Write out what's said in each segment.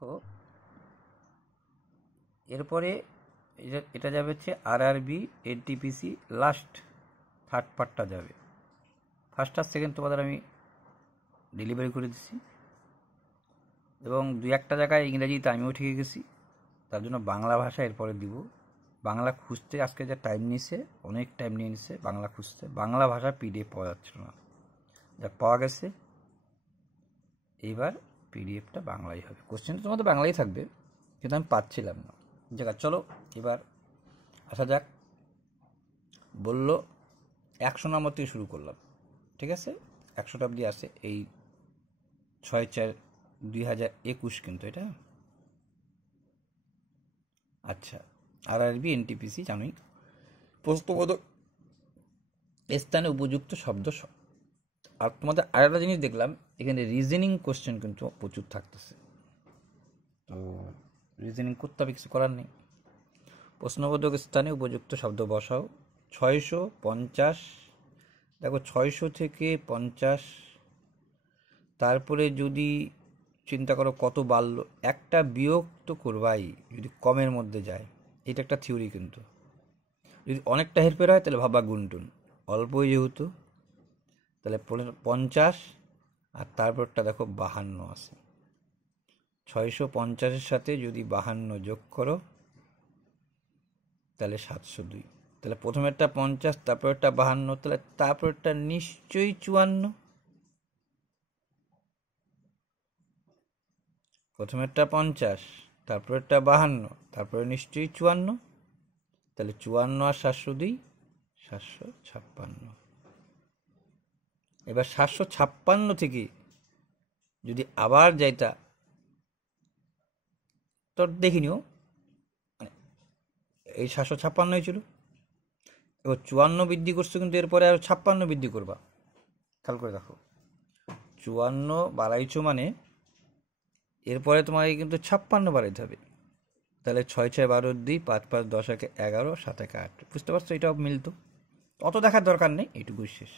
তো এরপরে এটা যাবে হচ্ছে আরআরবি এনটিপিসি লাস্ট থার্ড পার্টটা যাবে। ফার্স্ট আর সেকেন্ড তোমাদের আমি ডেলিভারি করে দিচ্ছি, এবং দুই একটা জায়গায় ইংরেজিতে আমিও ঠিক গেছি, তার জন্য বাংলা ভাষা এরপরে দিব। বাংলা খুঁজতে আজকে যা টাইম নিছে, অনেক টাইম নিয়ে নিছে বাংলা খুঁজতে। বাংলা ভাষা পিডিএফ পাওয়া যাচ্ছিল না, যা পাওয়া গেছে। এইবার পিডিএফটা বাংলাই হবে, কোশ্চেনটা তোমাদের বাংলাই থাকবে, কিন্তু আমি পাচ্ছিলাম না। জায়গা চলো এবার আসা যাক। বলল 100 নম্বর থেকে শুরু করলাম, ঠিক আছে? 100টা অব্দি আসে, এই 6/4/2021 কিন্তু এটা। আচ্ছা, আরআরবি এনটিপিসি জানোই। প্রশ্নবোধক স্থানে উপযুক্ত শব্দ। আর তোমাদের আরেকটা জিনিস দেখলাম, এখানে রিজনিং কোশ্চেন কিন্তু প্রচুর থাকতেছে, তো রিজনিং করতে হবে, কিছু করার নেই। প্রশ্নবোধক স্থানে উপযুক্ত শব্দ বসাও। 650, দেখো 600 থেকে 50, তারপরে যদি চিন্তা করো কত বাড়লো, একটা বিয়োগ তো করবাই যদি কমের মধ্যে যায়। এটা একটা থিওরি, কিন্তু যদি অনেকটা হেরফের হয় তাহলে ভাবা গুনটুন, অল্পই যেহেতু, তাহলে 50, আর তারপরটা দেখো 52 আছে। 650-এর সাথে যদি 52 যোগ করো তাহলে 702। তাহলে প্রথমেরটা 50, তারপরেরটা 52, তাহলে তারপরেরটা নিশ্চয়ই 54। প্রথমেরটা 50, তারপরেরটা 52, তারপরে নিশ্চয়ই 54। তাহলে 54 আর 702 756। এবার 756 থেকে যদি আবার যাইতা, তো দেখি নিও, মানে এই 756 ছিল, এবার 54 বৃদ্ধি করছো, কিন্তু এরপরে আরো 56 বৃদ্ধি করবা। খেয়াল করে দেখো, 54 বাড়াইছো মানে এরপরে তোমাকে কিন্তু 56 বাড়াইতে হবে। তাহলে 6 6 12 2, 5 5 10 1 11, 7 1 8। বুঝতে পারছো? এটাও মিলতো, অত দেখার দরকার নেই, এইটুকুই শেষ।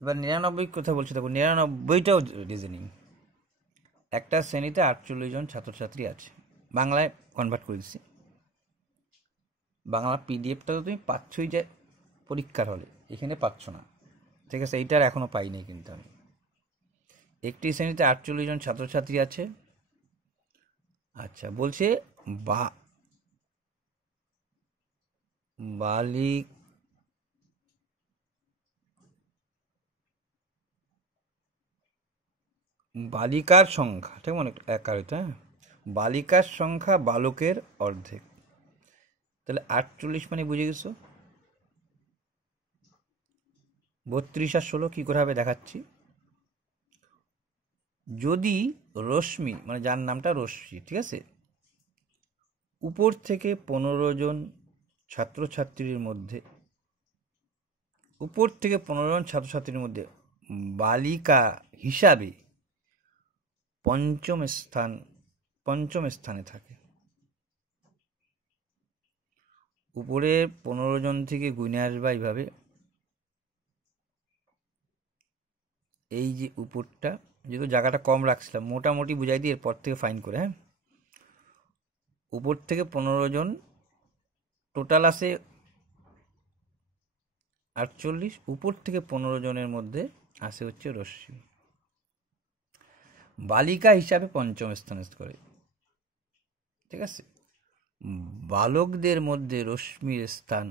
এবার 99 কথা বলছি, দেখো 99টাও রিজনিং। একটা শ্রেণীতে 48 জন ছাত্রছাত্রী আছে, বাংলায় কনভার্ট করে দিচ্ছি। বাংলা পিডিএফটা তো তুমি পাচ্ছই যে পরীক্ষার হলে, এখানে পাচ্ছ না, ঠিক আছে? এইটার এখনো পাইনি কিন্তু আমি। একটি শ্রেণীতে 48 জন ছাত্রছাত্রী আছে। আচ্ছা, বলছে বা বালিক বালিকার সংখ্যা, ঠিক মনে একার হইতো, হ্যাঁ, বালিকার সংখ্যা বালকের অর্ধেক। তাহলে 48 মানে বুঝে গেছো। 32 আর 16 কি করে হবে দেখাচ্ছি। যদি রশ্মি, মানে যার নামটা রশ্মি, ঠিক আছে, উপর থেকে 15 জন ছাত্রছাত্রীর মধ্যে, উপর থেকে 15 জন ছাত্রছাত্রীর মধ্যে বালিকা হিসাবে পঞ্চম স্থানে থাকে। উপরে 15 জন থেকে গুনে আসবা এইভাবে, এই যে উপরটা, যেহেতু জায়গাটা কম রাখছিলাম, মোটামুটি বুঝাই দিয়ে এরপর থেকে ফাইন করে, হ্যাঁ। উপর থেকে 15 জন, টোটাল আসে 48, উপর থেকে 15 জনের মধ্যে আসে হচ্ছে রশ্মি, বালিকা হিসাবে পঞ্চম স্থানে করে, ঠিক আছে? বালকদের মধ্যে রশ্মির স্থান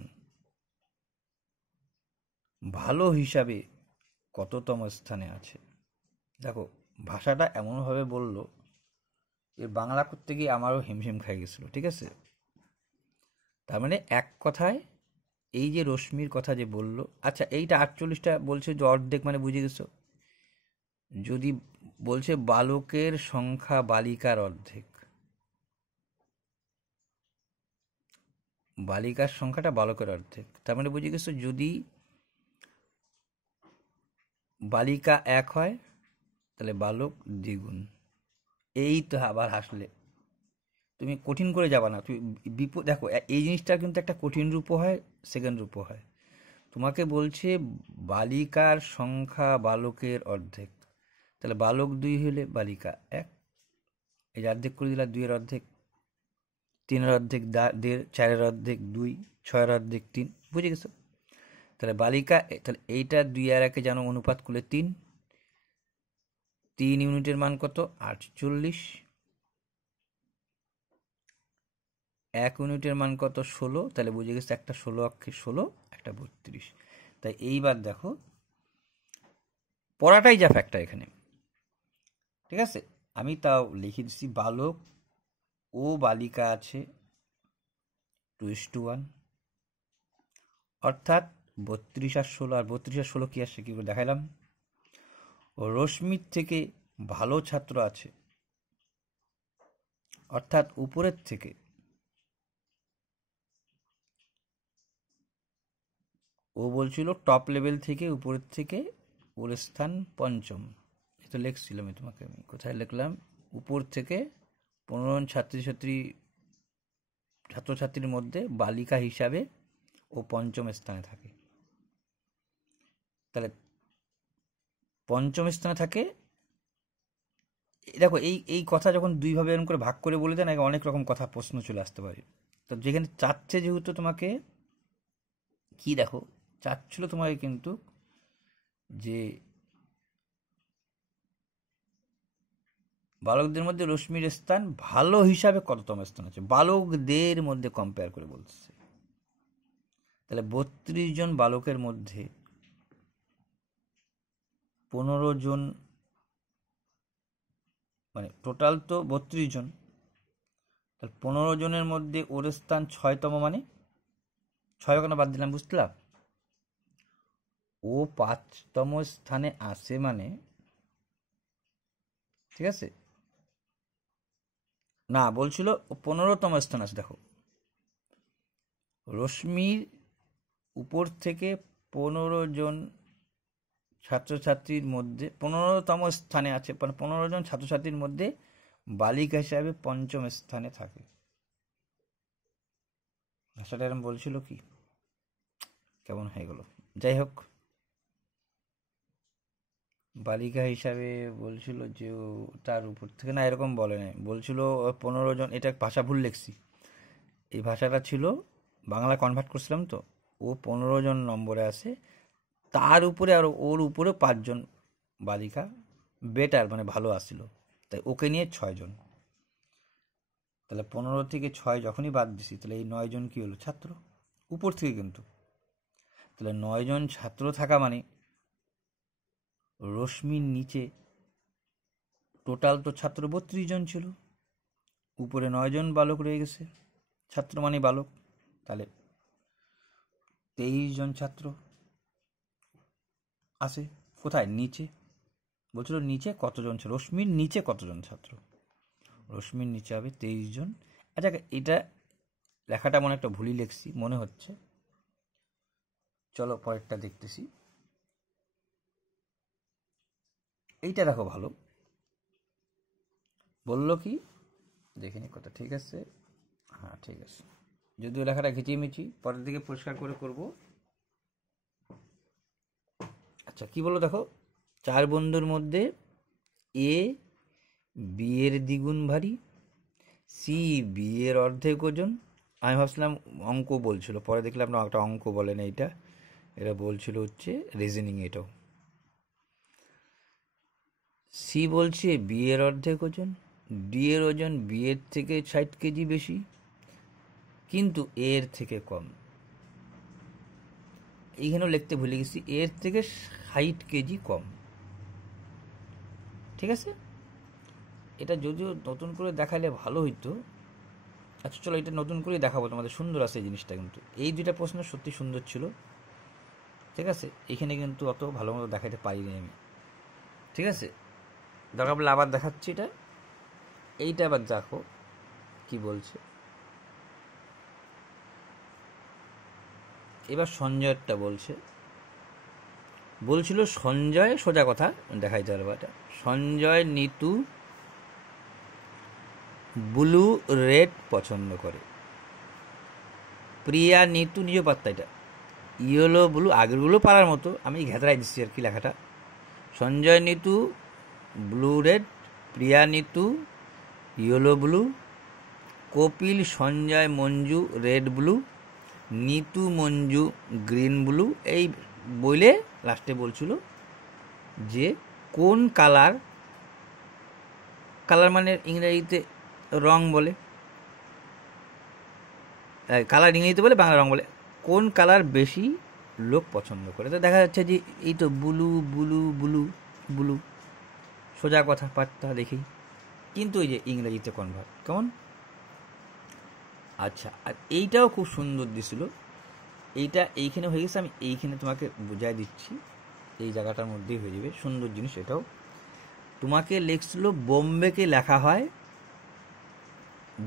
ভালো হিসাবে কততম স্থানে আছে? দেখো, ভাষাটা এমনভাবে বললো, এর বাংলা করতে গিয়ে আমারও হিমশিম খাই গেছিল, ঠিক আছে? তার মানে এক কথায় এই যে রশ্মির কথা যে বললো, আচ্ছা এইটা 48টা বলছে যে অর্ধেক, মানে বুঝে গেছো। যদি বলছে বালকের সংখ্যা বালিকার অর্ধেক, বালিকার সংখ্যাটা বালকের অর্ধেক, তার মানে বুঝে গেছো যদি বালিকা 1 হয় তাহলে বালক দ্বিগুণ। এই তো আবার হাসলে, তুমি কঠিন করে যাবা না, তুমি দেখো এই জিনিসটা কিন্তু একটা কঠিন রূপও হয়, সেকেন্ড রূপও হয়। তোমাকে বলছে বালিকার সংখ্যা বালকের অর্ধেক, তাহলে বালক 2 হলে বালিকা 1, এই যে অর্ধেক করে দিলা, 2 এর অর্ধেক, 3 এর অর্ধেক 1.5, 4 এর অর্ধেক 2, 6 এর অর্ধেক 3, বুঝে গেছো? তাহলে বালিকা, তাহলে এইটা 2 আর 1 জানো অনুপাত করলে 3 ইউনিটের মান কত? 48। 1 ইউনিটের মান কত? 16। তাহলে বুঝে গেছে একটা 16 অক্ষে 16, একটা 32। তাই এইবার দেখো পড়াটাই যা ফ্যাক্টর এখানে, ঠিক আছে? আমি তাও লিখে দিচ্ছি, বালক ও বালিকা আছে 2:1, অর্থাৎ 32 আর 16। আর 32 আর 16 কি আসছে, কি করে দেখাইলাম? ও রশ্মির থেকে ভালো ছাত্র আছে, অর্থাৎ উপরের থেকে ও বলছিল টপ লেভেল থেকে, উপরের থেকে ওর স্থান 5ম। এটা লিখছিলাম তোমাকে, আমি কোথায় লিখলাম? উপর থেকে 15 জন ছাত্রছাত্রীর মধ্যে বালিকা হিসাবে ও 5ম স্থানে থাকে। তাহলে 5ম স্থানে থাকে। দেখো এই কথা যখন 2 ভাবে এরকম করে ভাগ করে বলে দেন, অনেক রকম কথা প্রশ্ন চলে আসতে পারে। তো যেখানে চাচ্ছে, যেহেতু তোমাকে কি দেখো চাচ্ছিল তোমাকে কিন্তু যে বালকদের মধ্যে রশ্মির স্থান ভালো হিসাবে কততম স্থান আছে, বালকদের মধ্যে কম্পেয়ার করে বলতেছে। তাহলে 32 জন বালকের মধ্যে 15 জন, মানে টোটাল তো 32 জন, তাহলে 15 জনের মধ্যে ওর স্থান 6তম, মানে 6 ওখানে বাদ দিলাম, বুঝলাম? ও 5তম স্থানে আসে, মানে ঠিক আছে না, বলছিল ও 15তম স্থান আছে। দেখো রশ্মির উপর থেকে 15 জন ছাত্রছাত্রীর মধ্যে 15তম স্থানে আছে, মানে 15 জন ছাত্রছাত্রীর মধ্যে বালিকা হিসাবে 5ম স্থানে থাকে। ভাষাটা এরকম বলছিল, কি কেমন হয়ে গেল? যাই হোক, বালিকা হিসাবে বলছিল যে তার উপর থেকে, না এরকম বলে নাই, বলছিল 15 জন। এটা ভাষা ভুল লিখছি, এই ভাষাটা ছিল বাংলা কনভার্ট করছিলাম তো। ও 15 জন নম্বরে আসে, তার উপরে আর ওর উপরে 5 জন বালিকা বেটার, মানে ভালো আসছিল, তাই ওকে নিয়ে 6 জন। তাহলে 15 থেকে 6 যখনই বাদ দিছি, তাহলে এই 9 জন কি হলো? ছাত্র, উপর থেকে কিন্তু। তাহলে 9 জন ছাত্র থাকা মানে রশ্মির নিচে টোটাল তো ছাত্র 32 জন ছিল, উপরে 9 জন বালক রয়ে গেছে, ছাত্র মানে বালক। তাহলে 23 জন ছাত্র আছে কোথায়? নিচে। বলছিল নিচে কতজন ছিল, রশ্মির নিচে কতজন ছাত্র, রশ্মির নিচে হবে 23 জন। আচ্ছা, এটা লেখাটা মনে একটা ভুলই লিখছি মনে হচ্ছে, চলো পরেরটা দেখতেছি। এইটা দেখো ভালো বললো, কি দেখিনি কথা, ঠিক আছে, হ্যাঁ ঠিক আছে, যদিও লেখাটা ঘিচিয়ে পরের দিকে পরিষ্কার করে করব। আচ্ছা কি বলো দেখো, 4 বন্ধুর মধ্যে এ বি এর দ্বিগুণ ভারী, সি বি এর অর্ধেক ওজন। আমি ভাবছিলাম অঙ্ক বলছিল, পরে দেখলাম না, একটা অঙ্ক বলে না, এটা বলছিল হচ্ছে রিজনিং। এটাও সি বলছে বি এর অর্ধেক ওজন, ডি এর ওজন বি এর থেকে 60 কেজি বেশি, কিন্তু এর থেকে কম। এইখানেও লিখতে ভুলে গেছি, এর থেকে 60 কেজি কম, ঠিক আছে। এটা যদিও নতুন করে দেখালে ভালো হইতো। আচ্ছা চলো, এটা নতুন করে দেখাবো তোমাদের, সুন্দর আছে এই জিনিসটা। কিন্তু এই 2টা প্রশ্ন সত্যি সুন্দর ছিল, ঠিক আছে। এখানে কিন্তু অত ভালো মতো দেখাতে পারিনি আমি, ঠিক আছে। দরকার পড়লে আবার দেখাচ্ছি এটা। এইটা আবার দেখো কি বলছে। এবার সঞ্জয়েরটা বলছিল সঞ্জয়, সোজা কথা দেখাই যাবে এটা, সঞ্জয় নিতু ব্লু রেড পছন্দ করে, প্রিয়া নিতু নিজ পাত্তা, এটা ইয়েলো ব্লু, আগেরগুলো পারার মতো, আমি ঘেতরাই দিচ্ছি আর কি লেখাটা। Sanjay Nitu blue red, Priya Nitu yellow blue, Kapil Sanjay Manju red blue, Nitu Manju green blue. এই বলে লাস্টে বলছিল যে কোন কালার, কালার মানে ইংরেজিতে রং বলে, কালার ইংরেজিতে বলে, বাংলা রং বলে, কোন কালার বেশি লোক পছন্দ করে। তো দেখা যাচ্ছে যে এই তো ব্লু ব্লু ব্লু ব্লু, সোজা কথা পাঠটা দেখি, কিন্তু এই যে ইংরেজিতে কনভার্ট কেমন। আচ্ছা, আর এইটাও খুব সুন্দর দিছিল, এইটা এইখানে হয়ে গেছে, আমি এইখানে তোমাকে বুঝাই দিচ্ছি, এই জায়গাটার মধ্যেই হয়ে যাবে, সুন্দর জিনিস এটাও। তোমাকে লিখছিল বোম্বেকে লেখা হয়,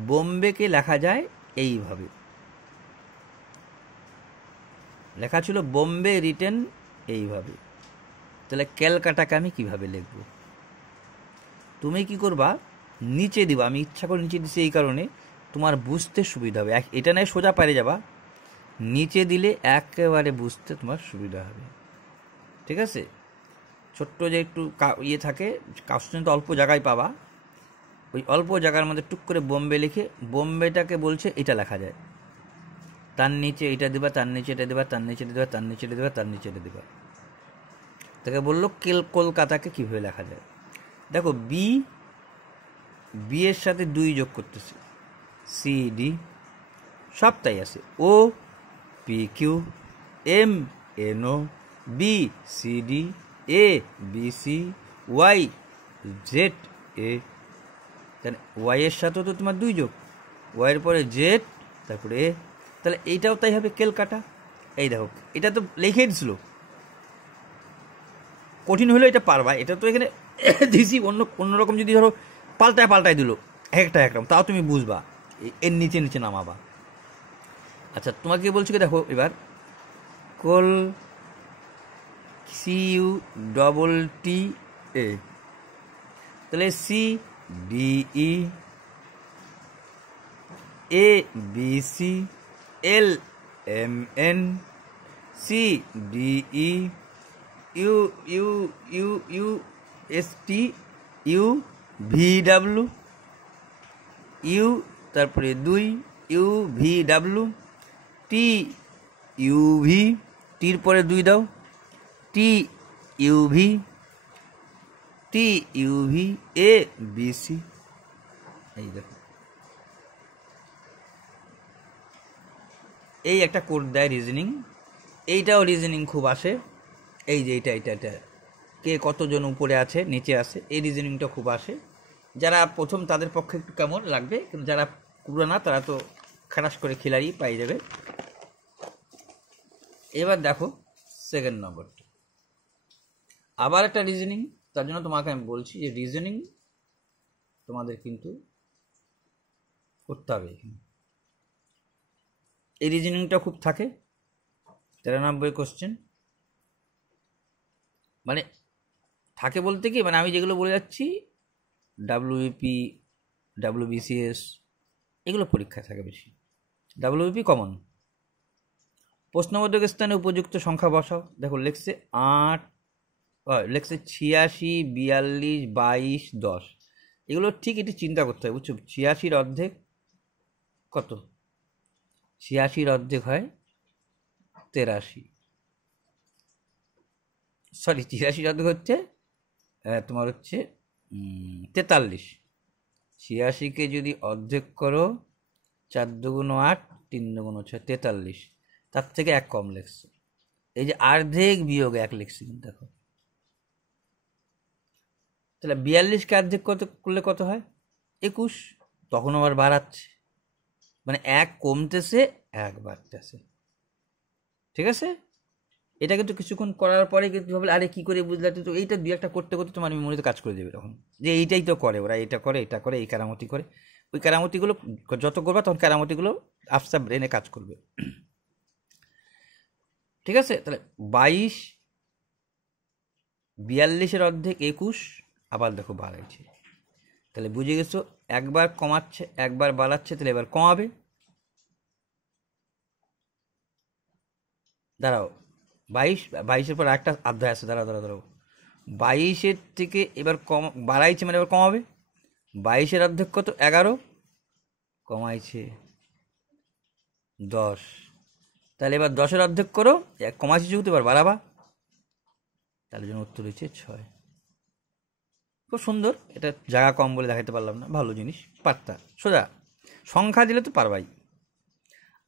বোম্বেকে লেখা যায় এইভাবে, লেখা ছিল বোম্বে রিটেন এইভাবে। তাহলে ক্যালকাটাকে আমি কিভাবে লিখব? তুমি কি করবা, নিচে দিবা, আমি ইচ্ছা করে নিচে দিচ্ছি এই কারণে তোমার বুঝতে সুবিধা হবে। এটা নয় সোজা পারে যাবা, নিচে দিলে একেবারে বুঝতে তোমার সুবিধা হবে, ঠিক আছে। ছোট্ট যে একটু ইয়ে থাকে, কাস্টন তো অল্প জায়গায় পাবা, ওই অল্প জায়গার মধ্যে টুক করে বোম্বে লিখে, বোম্বেটাকে বলছে এটা লেখা যায়, তার নিচে এটা দিবা, তার নিচে এটা দিবা, তার নিচে এটা দিবা, তার নিচে এটা দিবা, তার নিচে এটা দিবা। তাকে বললো কলকাতাকে কীভাবে লেখা যায়। দেখো বি, বি এর সাথে 2 যোগ করতেছে, সি ডি সব তাই আছে, O P Q, M N O, B C D, A B C, Y Z A. তাহলে ওয়াই এর সাথেও তো তোমার 2 যোগ, ওয়াইয়ের পরে জেড, তারপরে এ, তাহলে এইটাও তাই হবে ক্যালকাটা। এই দেখো এটা তো লিখে দিছিল, কঠিন হলেও এটা পারবা, এটা তো এখানে দিছি, অন্যরকম যদি ধরো পাল্টায় দিল একটা একরকম, তাও তুমি বুঝবা, এর নিচে নিচে নামাবা। আচ্ছা তোমাকে বলছি কি, দেখো এবার call, C U double T A, তাহলে C D E, A B C, L M N, C D E, U U U U S T, U V W, U তারপরে 2, U V W, T U V, টির পরে 2 দাও, T U V, T U V, A B C. এই দেখো এই একটা code দেয় reasoning, এইটাও রিজনিং খুব আসে, এই যে এটা কে কতজন উপরে আছে নিচে আছে, এই রিজনিংটা খুব আসে। যারা প্রথম তাদের পক্ষে একটু কেমন লাগবে, কিন্তু যারা পুরানা তারা তো খারাস করে খিলাড়ি পাই যাবে। এবার দেখো সেকেন্ড নম্বরটা, আবার একটা রিজনিং, তার জন্য তোমাকে আমি বলছি যে রিজনিং তোমাদের কিন্তু করতে হবে এখানে। এই রিজনিংটা খুব থাকে, 93 কোশ্চেন, মানে থাকে বলতে কি, মানে আমি যেগুলো বলে যাচ্ছি ডাব্লিউবিপি, ডাব্লিউবিসিএস এগুলো পরীক্ষায় থাকে বেশি। ডাব্লিউবিপি কমন, প্রশ্নবোধক স্থানে উপযুক্ত সংখ্যা বসাও। দেখো লেখছে 8, লেখছে 86, 42, 22, 10। এগুলো ঠিক এটি চিন্তা করতে হবে, বুঝছো। 86 অর্ধেক কত? 86 অর্ধেক হয় 83, সরি 86 অর্ধেক হচ্ছে তোমার হচ্ছে 43। 86কে যদি অর্ধেক করো, 4 দুগুণ 8, 3 দুগুণ 6, 43, তার থেকে 1 কম লিখছে। এই যে অর্ধেক বিয়োগ 1 লিখছি, কিন্তু দেখো তাহলে 42কে অর্ধেক কত করলে কত হয়? 21। তখন আবার বাড়াচ্ছে, মানে 1 কমতেছে 1 বাড়তেছে, ঠিক আছে। এটা কিন্তু কিছুক্ষণ করার পরে কিন্তু ভাবলে আরে কি করে বুঝলে, তো এইটা 2-1টা করতে করতে তোমার মেমোরিতে কাজ করে দেবে তখন, যে এইটাই তো করে ওরা, এটা করে এটা করে, এই কেরামতি করে, ওই কেরামতিগুলো যত করবা তখন কেরামতিগুলো আফসা ব্রেনে কাজ করবে, ঠিক আছে। তাহলে 22, 42-এর অর্ধেক 21, আবার দেখো বাড়াইছে, তাহলে বুঝে গেছো একবার কমাচ্ছে একবার বাড়াচ্ছে, তাহলে এবার কমাবে। দাঁড়াও 22-এর পর একটা অধ্যায় আছে, দাঁড়াও 22-এর থেকে এবার কম বাড়াইছে, মানে এবার কমাবে, 22-এর অর্ধেক কত? 11, কমাইছে 10। তাহলে এবার 10-এর অর্ধেক করো, কমাইছে যেহেতু এবার বাড়াবা, তাহলে জন্য উত্তর হচ্ছে 6। খুব সুন্দর। এটা জায়গা কম বলে দেখাতে পারলাম না, ভালো জিনিস, পারতা সোজা। সংখ্যা দিলে তো পারবাই।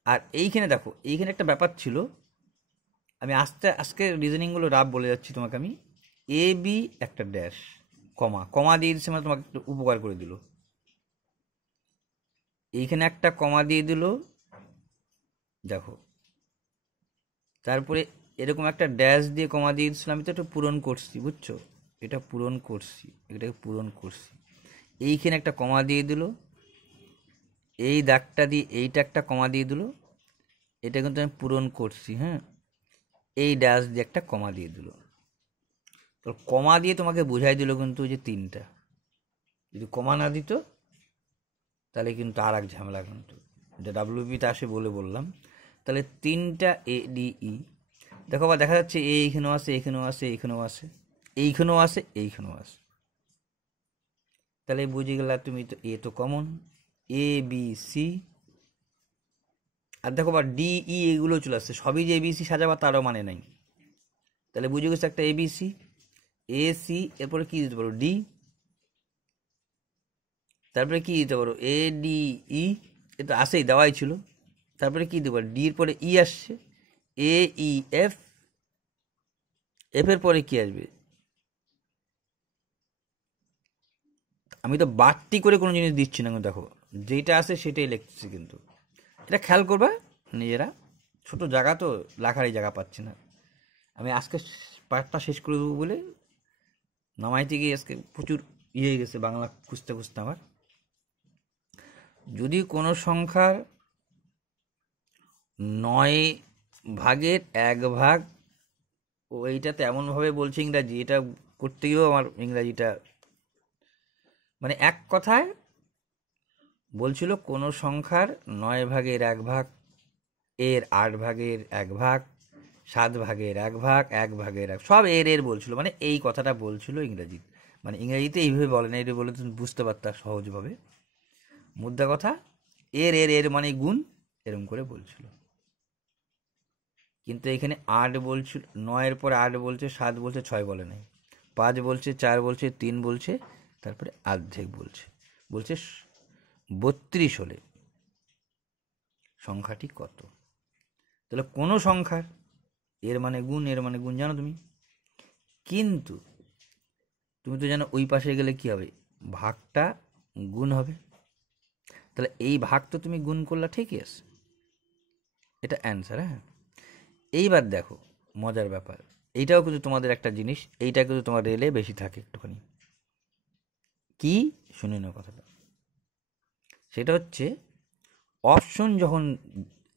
আর এইখানে দেখো, এইখানে একটা ব্যাপার ছিল, আমি আজকে রিজনিংগুলো রাফ বলে যাচ্ছি তোমাকে আমি। এ বি একটা ড্যাশ কমা, কমা দিয়ে দিচ্ছে মানে তোমাকে একটু উপকার করে দিল। এইখানে একটা কমা দিয়ে দিল, দেখো। তারপরে এরকম একটা ড্যাশ দিয়ে কমা দিয়ে দিচ্ছিল, আমি তো একটু পূরণ করছি, বুঝছো? এটা পূরণ করছি, এটাকে পূরণ করছি। এইখানে একটা কমা দিয়ে দিল, এই দাগটা দিয়ে এইটা একটা কমা দিয়ে দিল, এটা কিন্তু আমি পূরণ করছি, হ্যাঁ। এই ড্যাশ দিয়ে একটা কমা দিয়ে দিল। তো কমা দিয়ে তোমাকে বোঝাই দিল কিন্তু যে 3টা। যদি কমা না দিত তাহলে কিন্তু আর এক ঝামেলা, কিন্তু এটা ডাব্লিউবিতে আসে বলে বললাম। তাহলে 3টা এ ডি ই, দেখো বা দেখা যাচ্ছে এ এইখানেও আসে, এইখানেও আসে, এইখানেও আসে, এইখানেও আসে, এইখানেও আসে। তাহলে বুঝে গেলা তুমি, তো এ তো কমন, এ বি সি। আর দেখো বা ডি ই এগুলো চলে আসছে, সবই যে এবিসি সাজাবা তারও মানে নাই। তাহলে বুঝে গেছে একটা এবিসি, এ সি, এরপরে কি দিতে পারো? ডি। তারপরে কি দিতে পারো? এ ডি ই, এটা আসেই, দেওয়াই ছিল। তারপরে কি দেবো? ডি এর পরে ই আসছে, এ ই এফ, এফ এর পরে কি আসবে? আমি তো বাড়তি করে কোনো জিনিস দিচ্ছি না, দেখো যেটা আসে সেটাই লিখছি, কিন্তু এটা খেয়াল করবা নিজেরা। ছোট জায়গা তো, লেখারই জায়গা পাচ্ছি না। আমি আজকে পার্টটা শেষ করে দেবো বলে নামাইতে গিয়ে আজকে প্রচুর ইয়ে হয়ে গেছে বাংলা খুঁজতে খুঁজতে আমার। যদি কোনো সংখ্যার 9/1 ও এইটাতে এমনভাবে বলছে ইংরাজি, এটা করতে গিয়েও আমার ইংরাজিটা, মানে এক কথায় বলছিল কোনো সংখ্যার 9/1 এর 8/1, 7/1, 1/1, সব এর বলছিল, মানে এই কথাটা বলছিল ইংরাজি। মানে ইংরেজিতে এইভাবে বলে না, এটা বলে তুমি বুঝতে পারতা সহজভাবে। মুদ্রা কথা, এর এর এর মানে গুণ, এরম করে বলছিল। কিন্তু এখানে 8 বলছিল, 9-এর পরে 8 বলছে, 7 বলছে, 6 বলে নাই। 5 বলছে, 4 বলছে, 3 বলছে, তারপরে অর্ধেক বলছে। বলছে 32 হলে সংখ্যাটি কত? তাহলে কোনো সংখ্যার এর মানে গুণ, এর মানে গুণ জানো তুমি। কিন্তু তুমি তো জানো ওই পাশে গেলে কি হবে? ভাগটা গুণ হবে। তাহলে এই ভাগ তো তুমি গুণ করলা, ঠিকই আছে, এটা অ্যান্সার। হ্যাঁ, এইবার দেখো মজার ব্যাপার, এইটাও কিন্তু তোমাদের একটা জিনিস, এইটা কিন্তু তোমার রেলে বেশি থাকে একটুখানি। কি? শুনে নাও কথাটা। সেটা হচ্ছে অপশন যখন,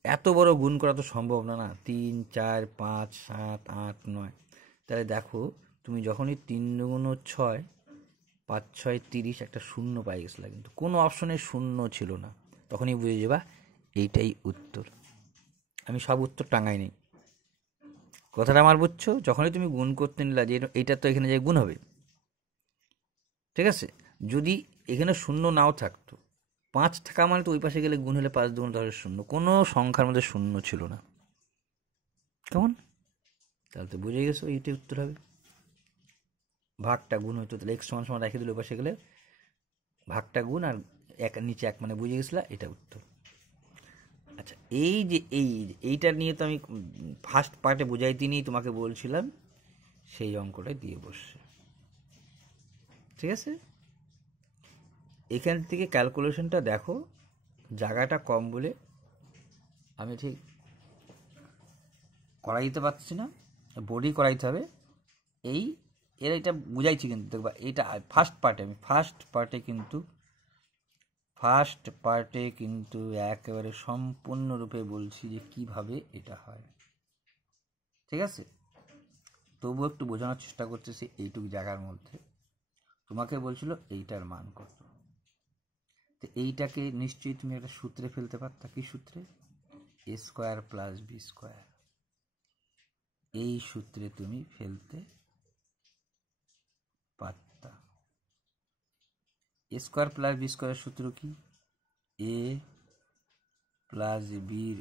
এত বড় গুণ করা তো সম্ভব না, না 3, 4, 5, 7, 8, 9। তাহলে দেখো তুমি যখনই 3 দুগুণ 6, 5, 6, 30 একটা শূন্য পাই গেছিলা, কিন্তু কোনো অপশনে শূন্য ছিল না, তখনই বুঝে যাবা এইটাই উত্তর। আমি সব উত্তর টাঙাই নেই, কথাটা আমার বুঝছো? যখনই তুমি গুণ করতে নিলা যে এইটা তো এখানে যে গুণ হবে, ঠিক আছে, যদি এখানে শূন্য নাও থাকতো, 5 থাকা মানে তো ওই পাশে গেলে গুণ হলে 5 দুগুণ 10 শূন্য, কোনো সংখ্যার মধ্যে শূন্য ছিল না। কেমন? তাহলে তো বুঝে গেছো এইটাই উত্তর হবে। ভাগটা গুণ হইতো, তাহলে x সমান সমান রেখে দিলে ওই পাশে গেলে ভাগটা গুণ, আর এক নিচে 1 মানে বুঝে গেছিলা, এটা উত্তর। আচ্ছা, এই যে এইটা নিয়ে তো আমি ফার্স্ট পার্টে বুঝাইতে নিয়েই তোমাকে বলছিলাম, সেই অঙ্কটা দিয়ে বসছে, ঠিক আছে। এখান থেকে ক্যালকুলেশনটা দেখো, জায়গাটা কম বলে আমি ঠিক করাই দিতে পারছি না, বোর্ডেই করাইতে হবে। এই এটা বুঝাইছি, কিন্তু দেখবা এটা ফার্স্ট পার্টে কিন্তু একেবারে সম্পূর্ণরূপে বলছি যে কিভাবে এটা হয়, ঠিক আছে। তবুও একটু বোঝানোর চেষ্টা করতেছি এইটুকু জায়গার মধ্যে। তোমাকে বলছিল এইটার মান কত, তো এইটাকে নিশ্চয়ই তুমি একটা সূত্রে ফেলতে পারতা। কি সূত্রে? a square plus B square, এই সূত্রে তুমি ফেলতে পারতা। এ স্কোয়ার প্লাস বি স্কোয়ারের সূত্র কি? এ প্লাস বির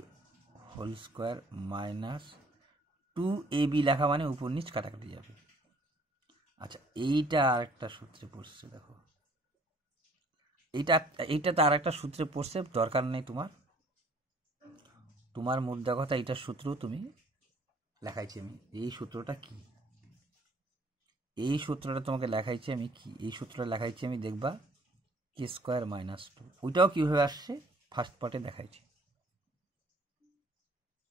হোল স্কোয়ার মাইনাস 2ab লেখা মানে উপর নিচ কাটাকাটি যাবে। আচ্ছা, এইটা আর একটা সূত্রে পড়ছে, দেখো এইটা তো আর একটা সূত্রে পড়ছে, দরকার নেই তোমার মুদ্রা কথা এইটার সূত্র তুমি লেখাইছি আমি। এই সূত্রটা কি? এই সূত্রটা তোমাকে লেখাইছি আমি কি? এই সূত্রটা লেখাইছি আমি, দেখবা কে স্কোয়ার মাইনাস 2। ওইটাও কীভাবে আসছে ফার্স্ট পার্টে দেখাইছি।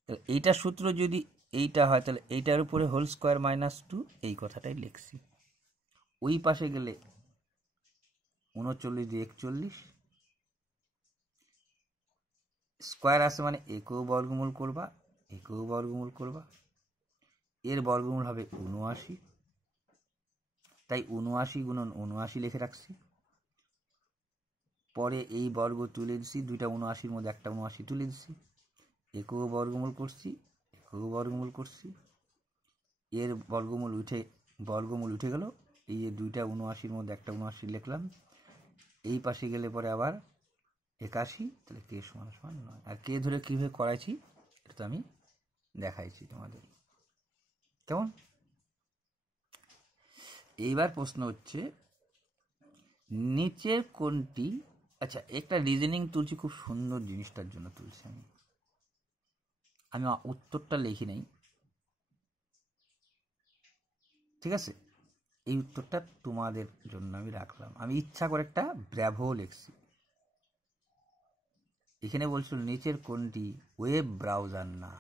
তাহলে এইটার সূত্র যদি এইটা হয় তাহলে এইটার উপরে হোল স্কোয়ার মাইনাস 2, এই কথাটাই লিখছি। ওই পাশে গেলে 39 দিয়ে 41 স্কোয়ার আছে মানে একেও বর্গমূল করবা, একেও বর্গমূল করবা, এর বর্গমূল হবে 79, তাই 79 গুণন 79 লিখে রাখছি। পরে এই বর্গ তুলে দিছি, দুইটা 79-র মধ্যে একটা 79 তুলে দিছি, একেও বর্গমূল করছি, একেও বর্গমূল করছি, এর বর্গমূল উঠে গেল, এই যে দুইটা 79-র মধ্যে একটা 79 লিখলাম। এই পাশে গেলে পরে আবার 81, তাহলে কে সমান সমান 9। আর কে ধরে কীভাবে করাইছি এটা তো আমি দেখাইছি তোমাদের, কেমন? এইবার প্রশ্ন হচ্ছে নিচের কোনটি, আচ্ছা একটা রিজনিং তুলছি, খুব সুন্দর জিনিসটার জন্য তুলছি আমি উত্তরটা লিখি নাই, ঠিক আছে? এই উত্তরটা তোমাদের জন্য আমি রাখলাম। আমি ইচ্ছা করে একটা ব্র্যাভো লিখছি। এখানে বলছিল নিচের কোনটি ওয়েব ব্রাউজার না।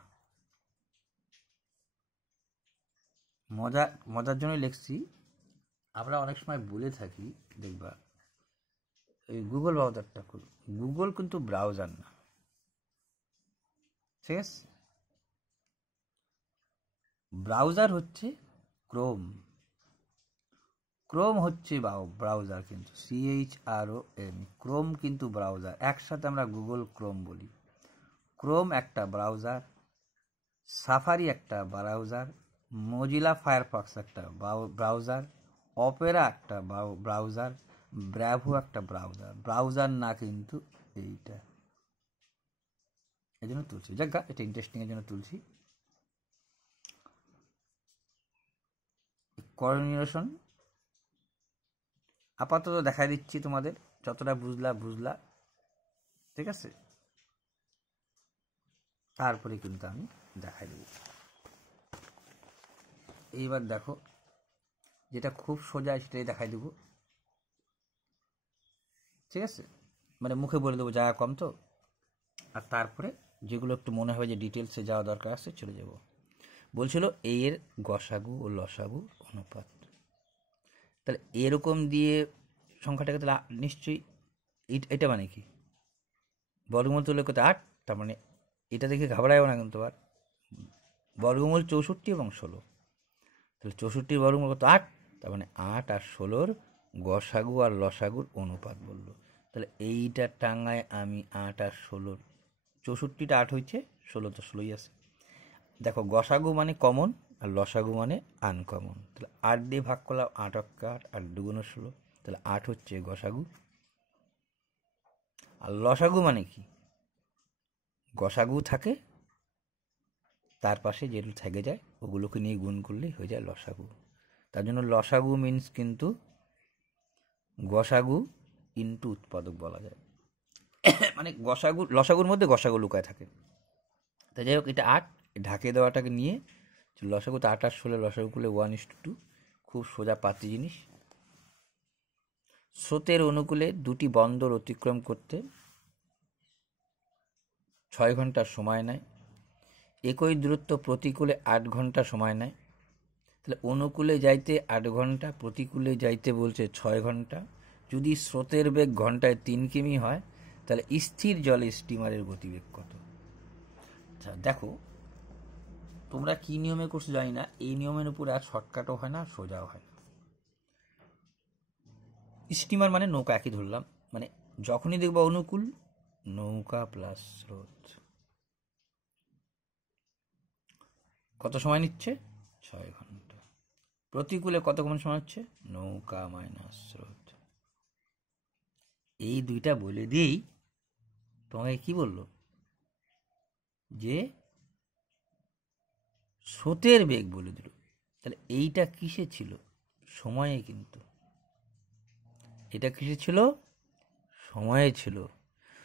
মজার জন্য লিখছি। আমরা অনেক সময় বলে থাকি, দেখবা এই গুগল ব্রাউজারটা খুল, গুগল কিন্তু ব্রাউজার না, ঠিক আছে? ব্রাউজার হচ্ছে ক্রোম, ক্রোম হচ্ছে ব্রাউজার, কিন্তু CHROM, ক্রোম কিন্তু ব্রাউজার। একসাথে আমরা গুগল ক্রোম বলি। ক্রোম একটা ব্রাউজার, সাফারি একটা ব্রাউজার, মজিলা ফায়ারফক্স একটা ব্রাউজার, অপেরা একটা ব্রাউজার, ব্র্যাভো একটা ব্রাউজার। ব্রাউজার না কিন্তু এইটা, এই জন্য তুলছি। যাক, এটা ইন্টারেস্টিং এর জন্য তুলছি। করনিরেশন আপাতত দেখাই দিচ্ছি তোমাদের, যতটা বুঝলা, ঠিক আছে? তারপরে কিন্তু আমি দেখাই দেব। এইবার দেখো, যেটা খুব সোজা সেটাই দেখাই দেব, ঠিক আছে? মানে মুখে বলে দেবো, জায়গা কম তো। আর তারপরে যেগুলো একটু মনে হবে যে ডিটেলসে যাওয়া দরকার আছে চলে যাব। বলছিল এর গসাগু ও লসাগু অনুপাত। তাহলে এরকম দিয়ে সংখ্যাটাকে, তাহলে নিশ্চয়ই এটা মানে কি বর্গমূল তুলে কত 8, তার মানে এটা দেখে ঘাবড়ায়ও না কিন্তু। আর বর্গমূল 64 এবং 16, তাহলে 64 বর্গমূল কত 8, তার মানে 8 আর 16-র গসাগু আর লসাগুর অনুপাত বললো। তাহলে এইটা টাঙ্গায় আমি 8 আর 16, 64টা 8 হয়েছে, 16 তো 16ই আছে। দেখো গসাগু মানে কমন আর লসাগু মানে আনকমন, তাহলে 8 দিয়ে ভাগ করলাম, 8 অক্কা 8, 8 দুগুণ 16, তাহলে 8 হচ্ছে গসাগু। আর লসাগু মানে কি, গসাগু থাকে তার পাশে যেগুলো থেকে যায় ওগুলোকে নিয়ে গুণ করলেই হয়ে যায় লসাগু। তার জন্য লসাগু মিন্স কিন্তু গসাগু ইন্টু উৎপাদক বলা যায়। মানে লসাগুর মধ্যে গসাগু লুকায় থাকে। তাই যাই হোক, এটা 8 ঢাকে দেওয়াটাকে নিয়ে লসাগু তো 8 আর 16, লসাগু করলে 1:2, খুব সোজা পাতি জিনিস। স্রোতের অনুকূলে দুটি বন্দর অতিক্রম করতে 6 ঘন্টা সময় নেয়। একই দূরত্ব প্রতিকূলে 8 ঘন্টা সময় নেয়। তাহলে অনুকূলে যাইতে 8 ঘন্টা, প্রতিকূলে যাইতে বলছে 6 ঘন্টা। যদি স্রোতের বেগ ঘন্টায় 3 কিমি হয় তাহলে স্থির জলে স্টিমারের গতিবেগ কত? আচ্ছা দেখো, তোমরা কি নিয়মে করছো জানি না, এই নিয়মের উপর আর শর্টকাটও হয় না, সোজাও হয় না। স্টিমার মানে নৌকা, একই ধরলাম। মানে যখনই দেখবো অনুকূল, নৌকা প্লাস স্রোত কত সময় নিচ্ছে? 6 ঘন্টা। প্রতিকূলে কতক্ষণ সময় হচ্ছে? নৌকা মাইনাস স্রোত। এই দুইটা বলে দিয়েই তোমাকে কি বললো যে স্রোতের বেগ বলে দিল। তাহলে এইটা কিসে ছিল? সময়ে। কিন্তু এটা কিসে ছিল? সময়ে ছিল।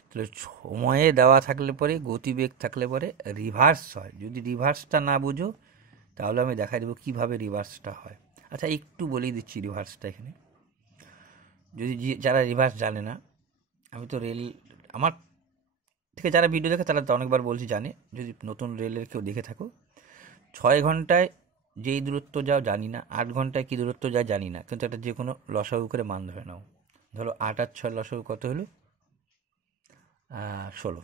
তাহলে সময়ে দেওয়া থাকলে পরে, গতিবেগ থাকলে পরে রিভার্স হয়। যদি রিভার্সটা না বুঝো তাহলে আমি দেখাই দেবো কীভাবে রিভার্সটা হয়। আচ্ছা, একটু বলেই দিচ্ছি রিভার্সটা এখানে। যদি যারা রিভার্স জানে না, আমি তো রেল, আমার থেকে যারা ভিডিও দেখে তারা তো অনেকবার বলছি জানে। যদি নতুন রেলের কেউ দেখে থাকো, 6 ঘন্টায় যেই দূরত্ব যাও জানি না, 8 ঘন্টায় কী দূরত্ব যায় জানি না, কিন্তু একটা যে কোনো লসাগু করে মান ধরে নাও। ধরো 8 আর 6 লসাগু কত হলো? 16।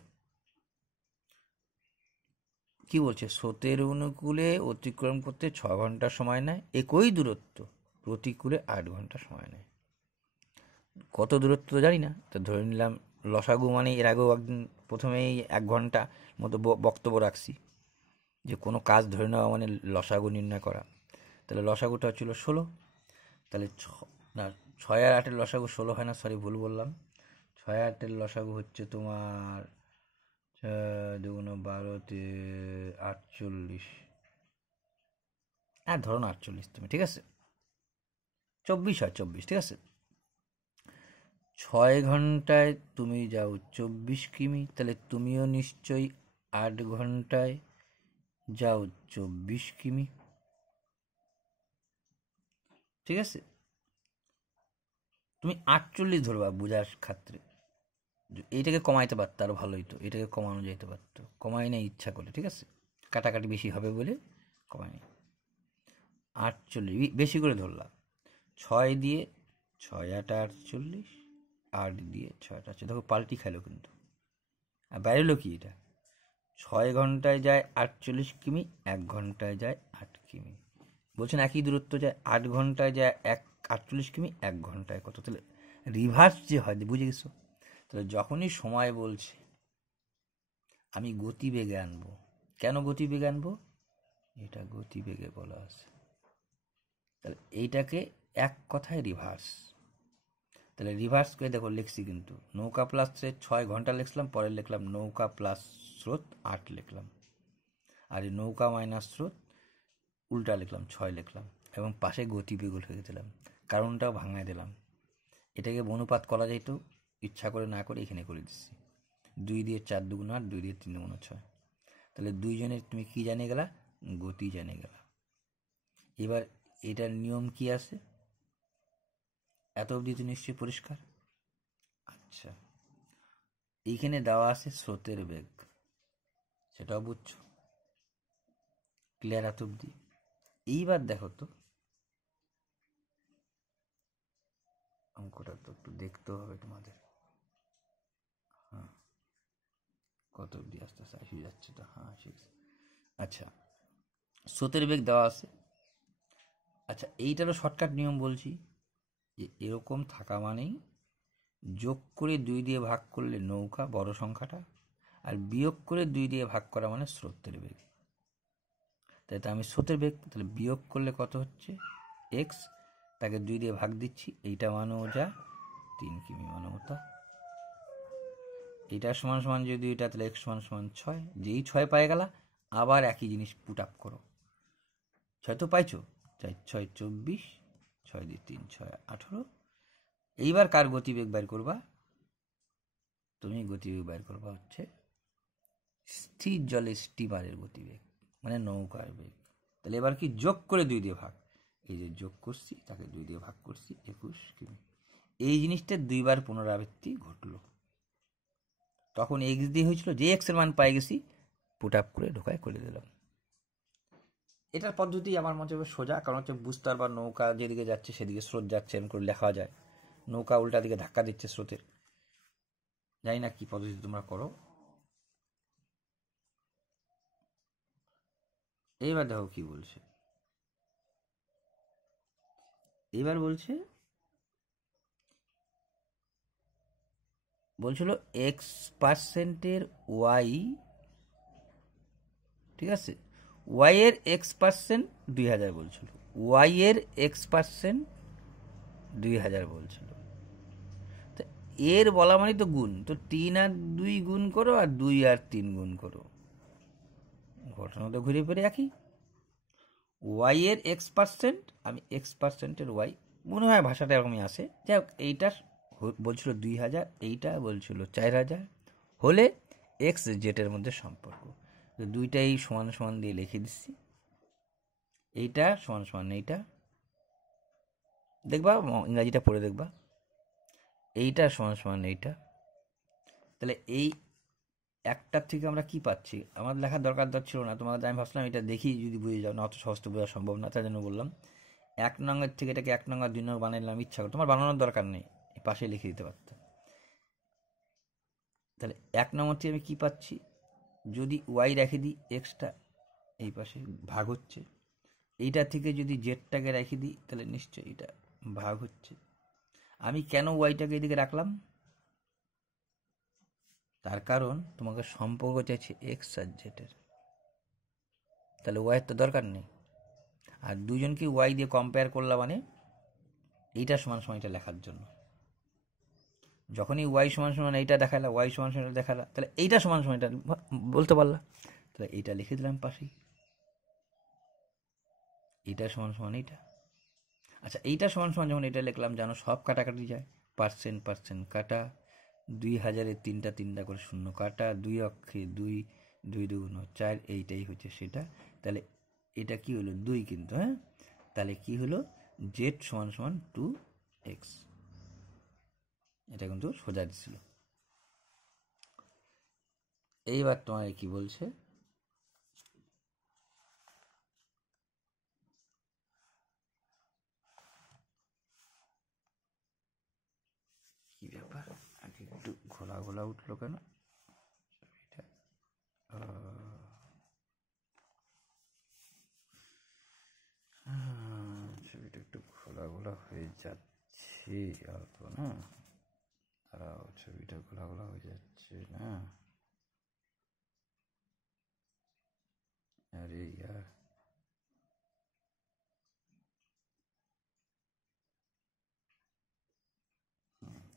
কি বলছে? স্রোতের অনুকূলে অতিক্রম করতে 6 ঘন্টা সময় নেয়, একই দূরত্ব প্রতিকূলে 8 ঘন্টা সময় নেয়। কত দূরত্ব জানি না, তো ধরে নিলাম লসাগু মানে, এর আগেও একদিন প্রথমেই 1 ঘন্টা মতো বক্তব্য রাখছি যে কোনো কাজ ধরে নেওয়া মানে লসাগু নির্ণয় করা। তাহলে লসাগুটা হচ্ছিল 16। তাহলে না, 6 আর 8-এর লসাগু 16 হয় না, সরি ভুল বললাম। 6 আর 8-এর লসাগু হচ্ছে তোমার 2×12 48। হ্যাঁ, ধরো না 48 তুমি, ঠিক আছে, 24 হয়, 24, ঠিক আছে। 6 ঘন্টায় তুমি যাও 24 কিমি, তাহলে তুমিও নিশ্চয়ই 8 ঘন্টায় যাও 24 কিমি, ঠিক আছে। তুমি 48 ধরবা বোঝার ক্ষেত্রে। এইটাকে কমাইতে পারতো আরো ভালো হইতো, এটাকে কমানো যেতে পারতো, কমাই নাই ইচ্ছা করে, ঠিক আছে, কাটাকাটি বেশি হবে বলে কমাই নাই। 48 বেশি করে ধরলাম। 6 দিয়ে 6 8 48, 8 দিয়ে 6 8, দেখো পাল্টি খাইলো কিন্তু। আর বাইরেলো কি এটা? 6 ঘন্টায় যায় 48 কিমি, 1 ঘন্টায় যায় 8 কিমি। বলছেন একই দূরত্ব যায়, 8 ঘন্টায় যায় 48 কিমি, 1 ঘন্টায় কত? তাহলে রিভার্স যে হয়, বুঝে গেছো? তাহলে যখনই সময় বলছে আমি গতিবেগে আনবো, কেন গতিবেগে আনবো? এটা গতিবেগে বলা আছে। তাহলে এইটাকে এক কথায় রিভার্স। তাহলে রিভার্স করে দেখো লিখছি কিন্তু, নৌকা প্লাস 6 ঘন্টা লিখলাম, পরে লিখলাম নৌকা প্লাস স্রোত 8 লিখলাম, আর এই নৌকা মাইনাস স্রোত উল্টা লিখলাম 6 লিখলাম, এবং পাশে গতিবেগ লিখে দিলাম, কারণটাও ভাঙায় দিলাম। এটাকে অনুপাত করা যেত, ইচ্ছা করে না করে এখানে করে দিচ্ছি। 2 দিয়ে 4 2 8, 2 দিয়ে 3 2 6। তাহলে দুইজনের তুমি কি জানে গেলা? গতি জানে গেলা। এবার এটার নিয়ম কি আছে? এত অবধি তো নিশ্চয়ই পরিষ্কার। আচ্ছা, এইখানে দেওয়া আছে স্রোতের বেগ, সেটাও বুঝছো, ক্লিয়ার এত অবধি? এইবার দেখো তো, অঙ্কটা তো একটু দেখতে হবে তোমাদের। হ্যাঁ, কত অবধি আস্তে আস্তে আসি যাচ্ছে তো, হ্যাঁ ঠিক। আচ্ছা, স্রোতের বেগ দেওয়া আছে। আচ্ছা, এইটারও শর্টকাট নিয়ম বলছি, যে এরকম থাকা মানেই যোগ করে 2 দিয়ে ভাগ করলে নৌকা বড় সংখ্যাটা, আর বিয়োগ করে 2 দিয়ে ভাগ করা মানে স্রোতের বেগ। তাই তো আমি স্রোতের বেগ, তাহলে বিয়োগ করলে কত হচ্ছে? এক্স, তাকে 2 দিয়ে ভাগ দিচ্ছি, এইটা মানেও যা 3 কিমি মানেও তা। এইটা সমান সমান যদি এটা, তাহলে এক্স সমান সমান 6। যেই 6 পাই গেলা, আবার একই জিনিস পুট আপ করো। 6 তো পাইছো, 4 6 24, 6 দিয়ে 3 6 18। এইবার কার গতিবেগ বের করবা? তুমি গতিবেগ বের করবা হচ্ছে স্থির জলে স্টিমারের গতিবেগ, মানে নৌকার বেগ। তাহলে এবার কি যোগ করে 2 দিয়ে ভাগ, এই যে যোগ করছি তাকে 2 দিয়ে ভাগ করছি, 21 কিমি। এই জিনিসটা 2 বার পুনরাবৃত্তি ঘটলো। তখন এক্স দিয়ে হয়েছিল, যে এক্স এর মান পাই গেছি পুট আপ করে ঢোকায় করে দিলাম। এটার পদ্ধতি আমার মনে হয় সোজা, কারণ হচ্ছে বুঝতে পারবা নৌকা যেদিকে যাচ্ছে সেদিকে স্রোত যাচ্ছে, এরকম করে লেখা যায়। নৌকা উল্টা দিকে ধাক্কা দিচ্ছে স্রোতের। জানি না কি পদ্ধতি তোমরা করো। এইবার দেখো কি বলছে। এইবার বলছিল X%-এর ওয়াই, ঠিক আছে, ওয়াই এর X% 2000 বলছিল, ওয়াই এর X% 2000 বলছিল। তো এর বলা মানে তো গুণ, তো 3 আর 2 গুণ করো আর 2 আর 3 গুণ করো, ঘটনা তো ঘুরে ফিরে একই। ওয়াই এর X%, আমি X%-এর ওয়াই, মনে হয় ভাষাটা এরকমই আসে। যাই হোক, এইটা বলছিল 2000, এইটা বলছিল 4000, হলে এক্স জেটের মধ্যে সম্পর্ক। তো দুইটাই সমান সমান দিয়ে লিখে দিচ্ছি, এইটা সমান সমান এইটা, দেখবা ইংরাজিটা পড়ে দেখবা, এইটা সমান সমান এইটা। তাহলে এই একটার থেকে আমরা কি পাচ্ছি, আমার লেখার দরকার ছিল না, তোমাদের আমি ভাবছিলাম এটা দেখি যদি বুঝে যাও, না অত সহজ তো বোঝা সম্ভব না, তার জন্য বললাম 1 নংয়ের থেকে এটাকে 1 নং আর 2 নং বানাইলাম ইচ্ছা করে, তোমার বানানোর দরকার নেই, এই পাশে লিখে দিতে পারতাম। তাহলে 1 নম্বর থেকে আমি কি পাচ্ছি, যদি ওয়াই রেখে দিই, এক্সটা এই পাশে ভাগ হচ্ছে, এইটা থেকে যদি জেডটাকে রেখে দিই তাহলে নিশ্চয়ই এটা ভাগ হচ্ছে। আমি কেন ওয়াইটাকে এদিকে রাখলাম, তার কারণ তোমাকে সম্পর্ক চাইছে এক্স আর জেডের, তাহলে ওয়াইয়ের তো দরকার নেই। আর দুজনকে ওয়াই দিয়ে কম্পেয়ার করলাম মানে এইটা সমান সমান এটা লেখার জন্য। যখনই ওয়াই সমান সমান এইটা দেখালা, ওয়াই সমান সমান এটা দেখালা, তাহলে এইটা সমান সমান এটা বলতে পারলা, তাহলে এইটা লিখে দিলাম পাশেই, এইটা সমান সমান এইটা। আচ্ছা, এইটা সমান সমান যখন এটা লিখলাম, জানো সব কাটাকাটি যায়, পার্সেন্ট পার্সেন্ট কাটা, 2000-এ তিনটা তিনটা করে শূন্য কাটা, 2 অক্ষে 2, 2 দুগুণ 4, এইটাই হচ্ছে সেটা। তাহলে এটা কি হলো 2 কিন্তু, হ্যাঁ, তাহলে কি হলো জেড সমান সমান 2x, এটা কিন্তু সোজা দিছিল। এইবার তোমার কি বলছে, কি ব্যাপার আগে একটু ঘোলা ঘোলা উঠলো কেন, ছবিটা একটু ঘোলা ঘোলা হয়ে যাচ্ছে অল্প না, তারাও ছবিটা ঘোলা ঘোলা হয়ে যাচ্ছে না, আরে ইয়ার,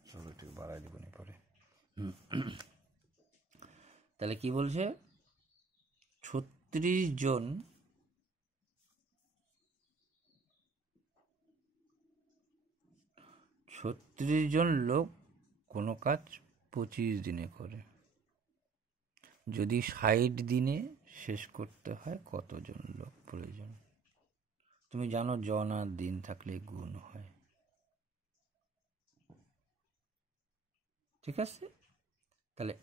ছবিটা বাড়াই দিব নি পরে। তাহলে কি বলছে, 36 জন 36 জন লোক কোনো কাজ 25 দিনে করে, যদি 60 দিনে শেষ করতে হয় কতজন লোক প্রয়োজন। তুমি জানো জন আর দিন থাকলে গুণ হয়, ঠিক আছে। তাহলে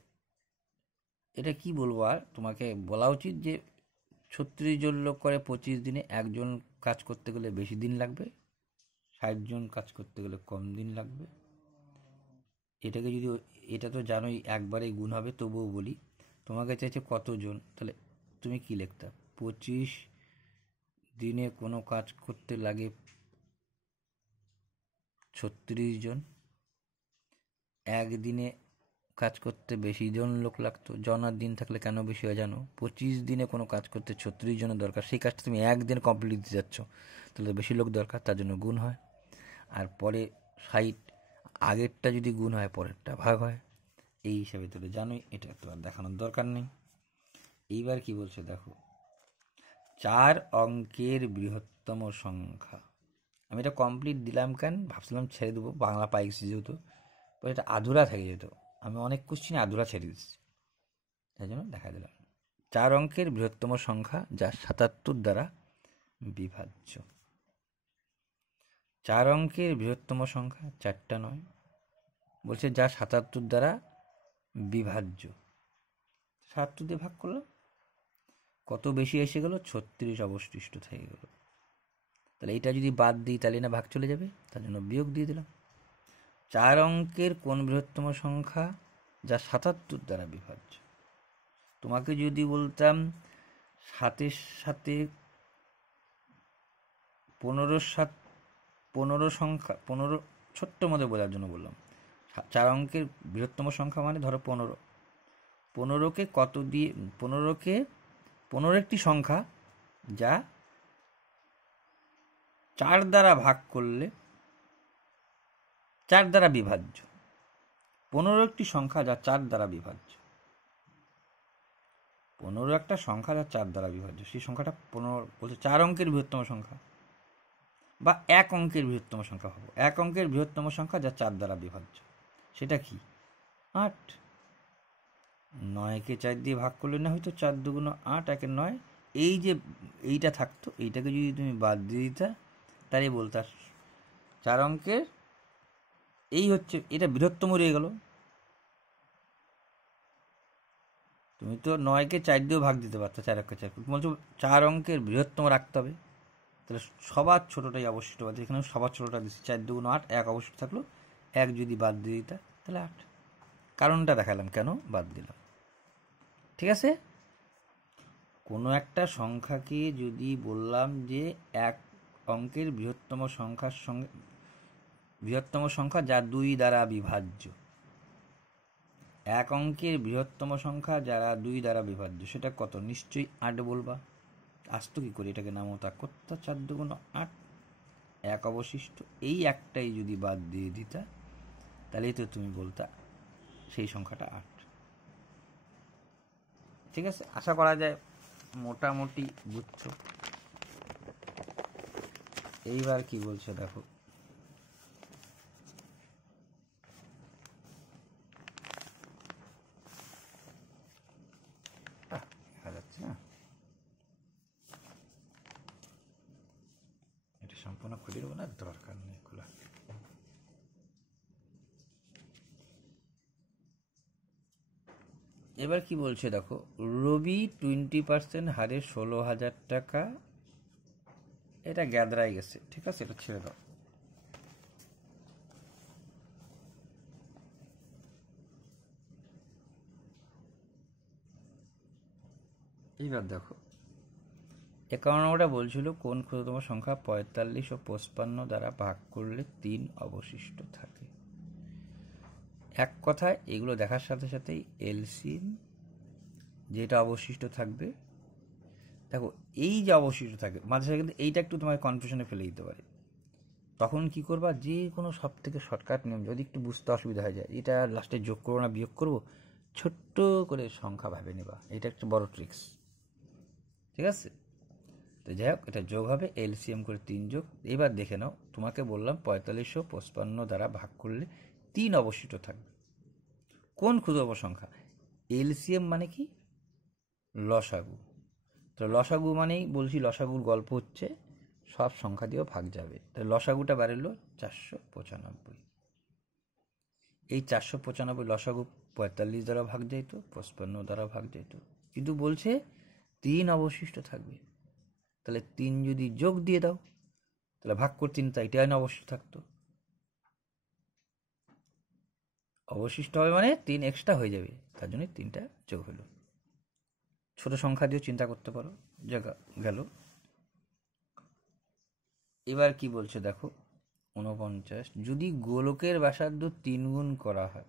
এটা কি বলবো, আর তোমাকে বলা উচিত যে 36 জন লোক করে 25 দিনে, একজন কাজ করতে গেলে বেশি দিন লাগবে, 60 জন কাজ করতে গেলে কম দিন লাগবে। এটাকে যদি, এটা তো জানোই একবারেই গুণ হবে, তবুও বলি, তোমাকে চাইছে কতজন, তাহলে তুমি কি লিখতে, 25 দিনে কোনো কাজ করতে লাগে 36 জন, একদিনে কাজ করতে বেশি জন লোক লাগতো, জন আর দিন থাকলে কেন বেশি হয় জানো, 25 দিনে কোনো কাজ করতে 36 জনের দরকার, সেই কাজটা তুমি একদিন কমপ্লিট দিতে যাচ্ছ, তাহলে বেশি লোক দরকার, তার জন্য গুণ হয়। আর পরে 60, আগেরটা যদি গুণ হয় পরেরটা ভাগ হয়, এই হিসাবে তোরা জানোই, এটা তো আর দেখানোর দরকার নেই। এইবার কি বলছে দেখো, 4 অঙ্কের বৃহত্তম সংখ্যা, আমি এটা কমপ্লিট দিলাম কেন, ভাবছিলাম ছেড়ে দেবো, বাংলা পাইছি যেহেতু, এটা আধুরা থেকে যেত, আমি অনেক কোশ্চিনে আধুরা ছেড়ে দিচ্ছি, তাই জন্য দেখা দিলাম। 4 অঙ্কের বৃহত্তম সংখ্যা যা 77 দ্বারা বিভাজ্য। 4 অঙ্কের বৃহত্তম সংখ্যা, 4টা নয়, বলছে যা 77 দ্বারা বিভাজ্য, 77 দিয়ে ভাগ করলাম, কত বেশি এসে গেল, 36 অবশিষ্ট থেকে গেল। তাহলে এইটা যদি বাদ দিই তাহলে না ভাগ চলে যাবে, তার জন্য বিয়োগ দিয়ে দিলাম। 4 অঙ্কের কোন বৃহত্তম সংখ্যা যা 77 দ্বারা বিভাজ্য, তোমাকে যদি বলতাম 7-এর সাথে 15 সংখ্যা, 15 ছোট্ট মধ্যে বোঝার জন্য বললাম, 4 অঙ্কের বৃহত্তম সংখ্যা মানে ধরো 15, 15কে কত দিয়ে, 15 একটি সংখ্যা যা 4 দ্বারা ভাগ করলে 4 দ্বারা বিভাজ্য, 15 একটি সংখ্যা যা 4 দ্বারা বিভাজ্য। 15 একটা সংখ্যা যা 4 দ্বারা বিভাজ্য, সেই সংখ্যাটা 15 বলছে 4 অঙ্কের বৃহত্তম সংখ্যা বা 1 অঙ্কের বৃহত্তম সংখ্যা হবে। 1 অঙ্কের বৃহত্তম সংখ্যা যা 4 দ্বারা বিভাজ্য, সেটা কি? 8। 9কে 4 দিয়ে ভাগ করলে না হয়তো 4 দুগুণ 8, 1 9। এই যে এইটা থাকতো, এইটাকে যদি তুমি বাদ দিয়ে দিতা, তাহলে বলতা 4 অঙ্কের, এই হচ্ছে, এটা বৃহত্তম রয়ে গেল। তুমি তো 9কে 4 দিয়েও ভাগ দিতে পারতো, 4 1 4, বলছো 4 অঙ্কের বৃহত্তম রাখতে হবে। তাহলে সবার ছোটোটাই অবশিষ্ট বাদ, এখানে সবার ছোটোটা দিচ্ছি, 4 দুগুণ 8, 1 অবশিষ্ট থাকলো, 1 যদি বাদ দিয়ে দিতা তাহলে 8। কারণটা দেখালাম কেন বাদ দিলাম। ঠিক আছে? কোনো একটা সংখ্যাকে যদি বললাম যে 1 অঙ্কের বৃহত্তম সংখ্যার সঙ্গে, বৃহত্তম সংখ্যা যা 2 দ্বারা বিভাজ্য, 1 অঙ্কের বৃহত্তম সংখ্যা যারা 2 দ্বারা বিভাজ্য, সেটা কত? নিশ্চয়ই 8 বলবা। আসতো কি করে? এটাকে নামো তা করতো, 4 দুগুণ 8, 1 অবশিষ্ট। এই একটাই যদি বাদ দিয়ে দিতা, তাহলেই তো তুমি বলতা সেই সংখ্যাটা 8। ঠিক আছে? আশা করা যায় মোটামুটি বুঝছো। এইবার কি বলছে দেখো, দেখা যাচ্ছে না, এটা সম্পূর্ণ খুলে দেবো না, দরকার নেই খোলা। এবার কি বলছে দেখো, রবি 20% হারে 16,000 টাকা, এটা গ্যাদরাই গেছে। ঠিক আছে, এটা ছেড়ে দাও। এইবার দেখো 51 নম্বরটা বলছিল কোন ক্ষুদ্রতম সংখ্যা 45 ও 55 দ্বারা ভাগ করলে 3 অবশিষ্ট থাকে। এক কথায় এগুলো দেখার সাথে সাথেই এলসিএম যেটা অবশিষ্ট থাকবে, দেখো এই যে অবশিষ্ট থাকে মাঝে সাথে, কিন্তু এইটা একটু তোমার কনফিউশনে ফেলে দিতে পারে। তখন কি করবা, যে কোনো সব থেকে শর্টকাট নিয়ম, যদি একটু বুঝতে অসুবিধা হয়ে যায়, এটা লাস্টে যোগ করবো না বিয়োগ করবো, ছোট্ট করে সংখ্যা ভাবে নেবা, এটা একটা বড় ট্রিক্স। ঠিক আছে? তো যাই হোক, এটা যোগ হবে, এলসিএম করে 3 যোগ। এবার দেখে নাও, তোমাকে বললাম 45 ও 55 দ্বারা ভাগ করলে 3 অবশিষ্ট থাকবে। কোন ক্ষুদ্রতম সংখ্যা? এলসিএম মানে কি? লসাগু। তো লসাগু মানেই বলছি, লসাগুর গল্প হচ্ছে সব সংখ্যা দিয়েও ভাগ যাবে। তাহলে লসাগুটা বেরোলো 495। এই 495 লসাগু 45 দ্বারা ভাগ যেত, 55 দ্বারা ভাগ যেত, কিন্তু বলছে 3 অবশিষ্ট থাকবে। তাহলে 3 যদি যোগ দিয়ে দাও, তাহলে ভাগ করে 3, তাই এটাই না অবশিষ্ট থাকতো, অবশিষ্ট হবে মানে 3 এক্সট্রা হয়ে যাবে, তার জন্য 3টা যোগ হলো। ছোট সংখ্যা দিয়েও চিন্তা করতে পারো, জায়গা গেল। এবার কি বলছে দেখো 49, যদি গোলকের ব্যাসার্ধ 3 গুণ করা হয়,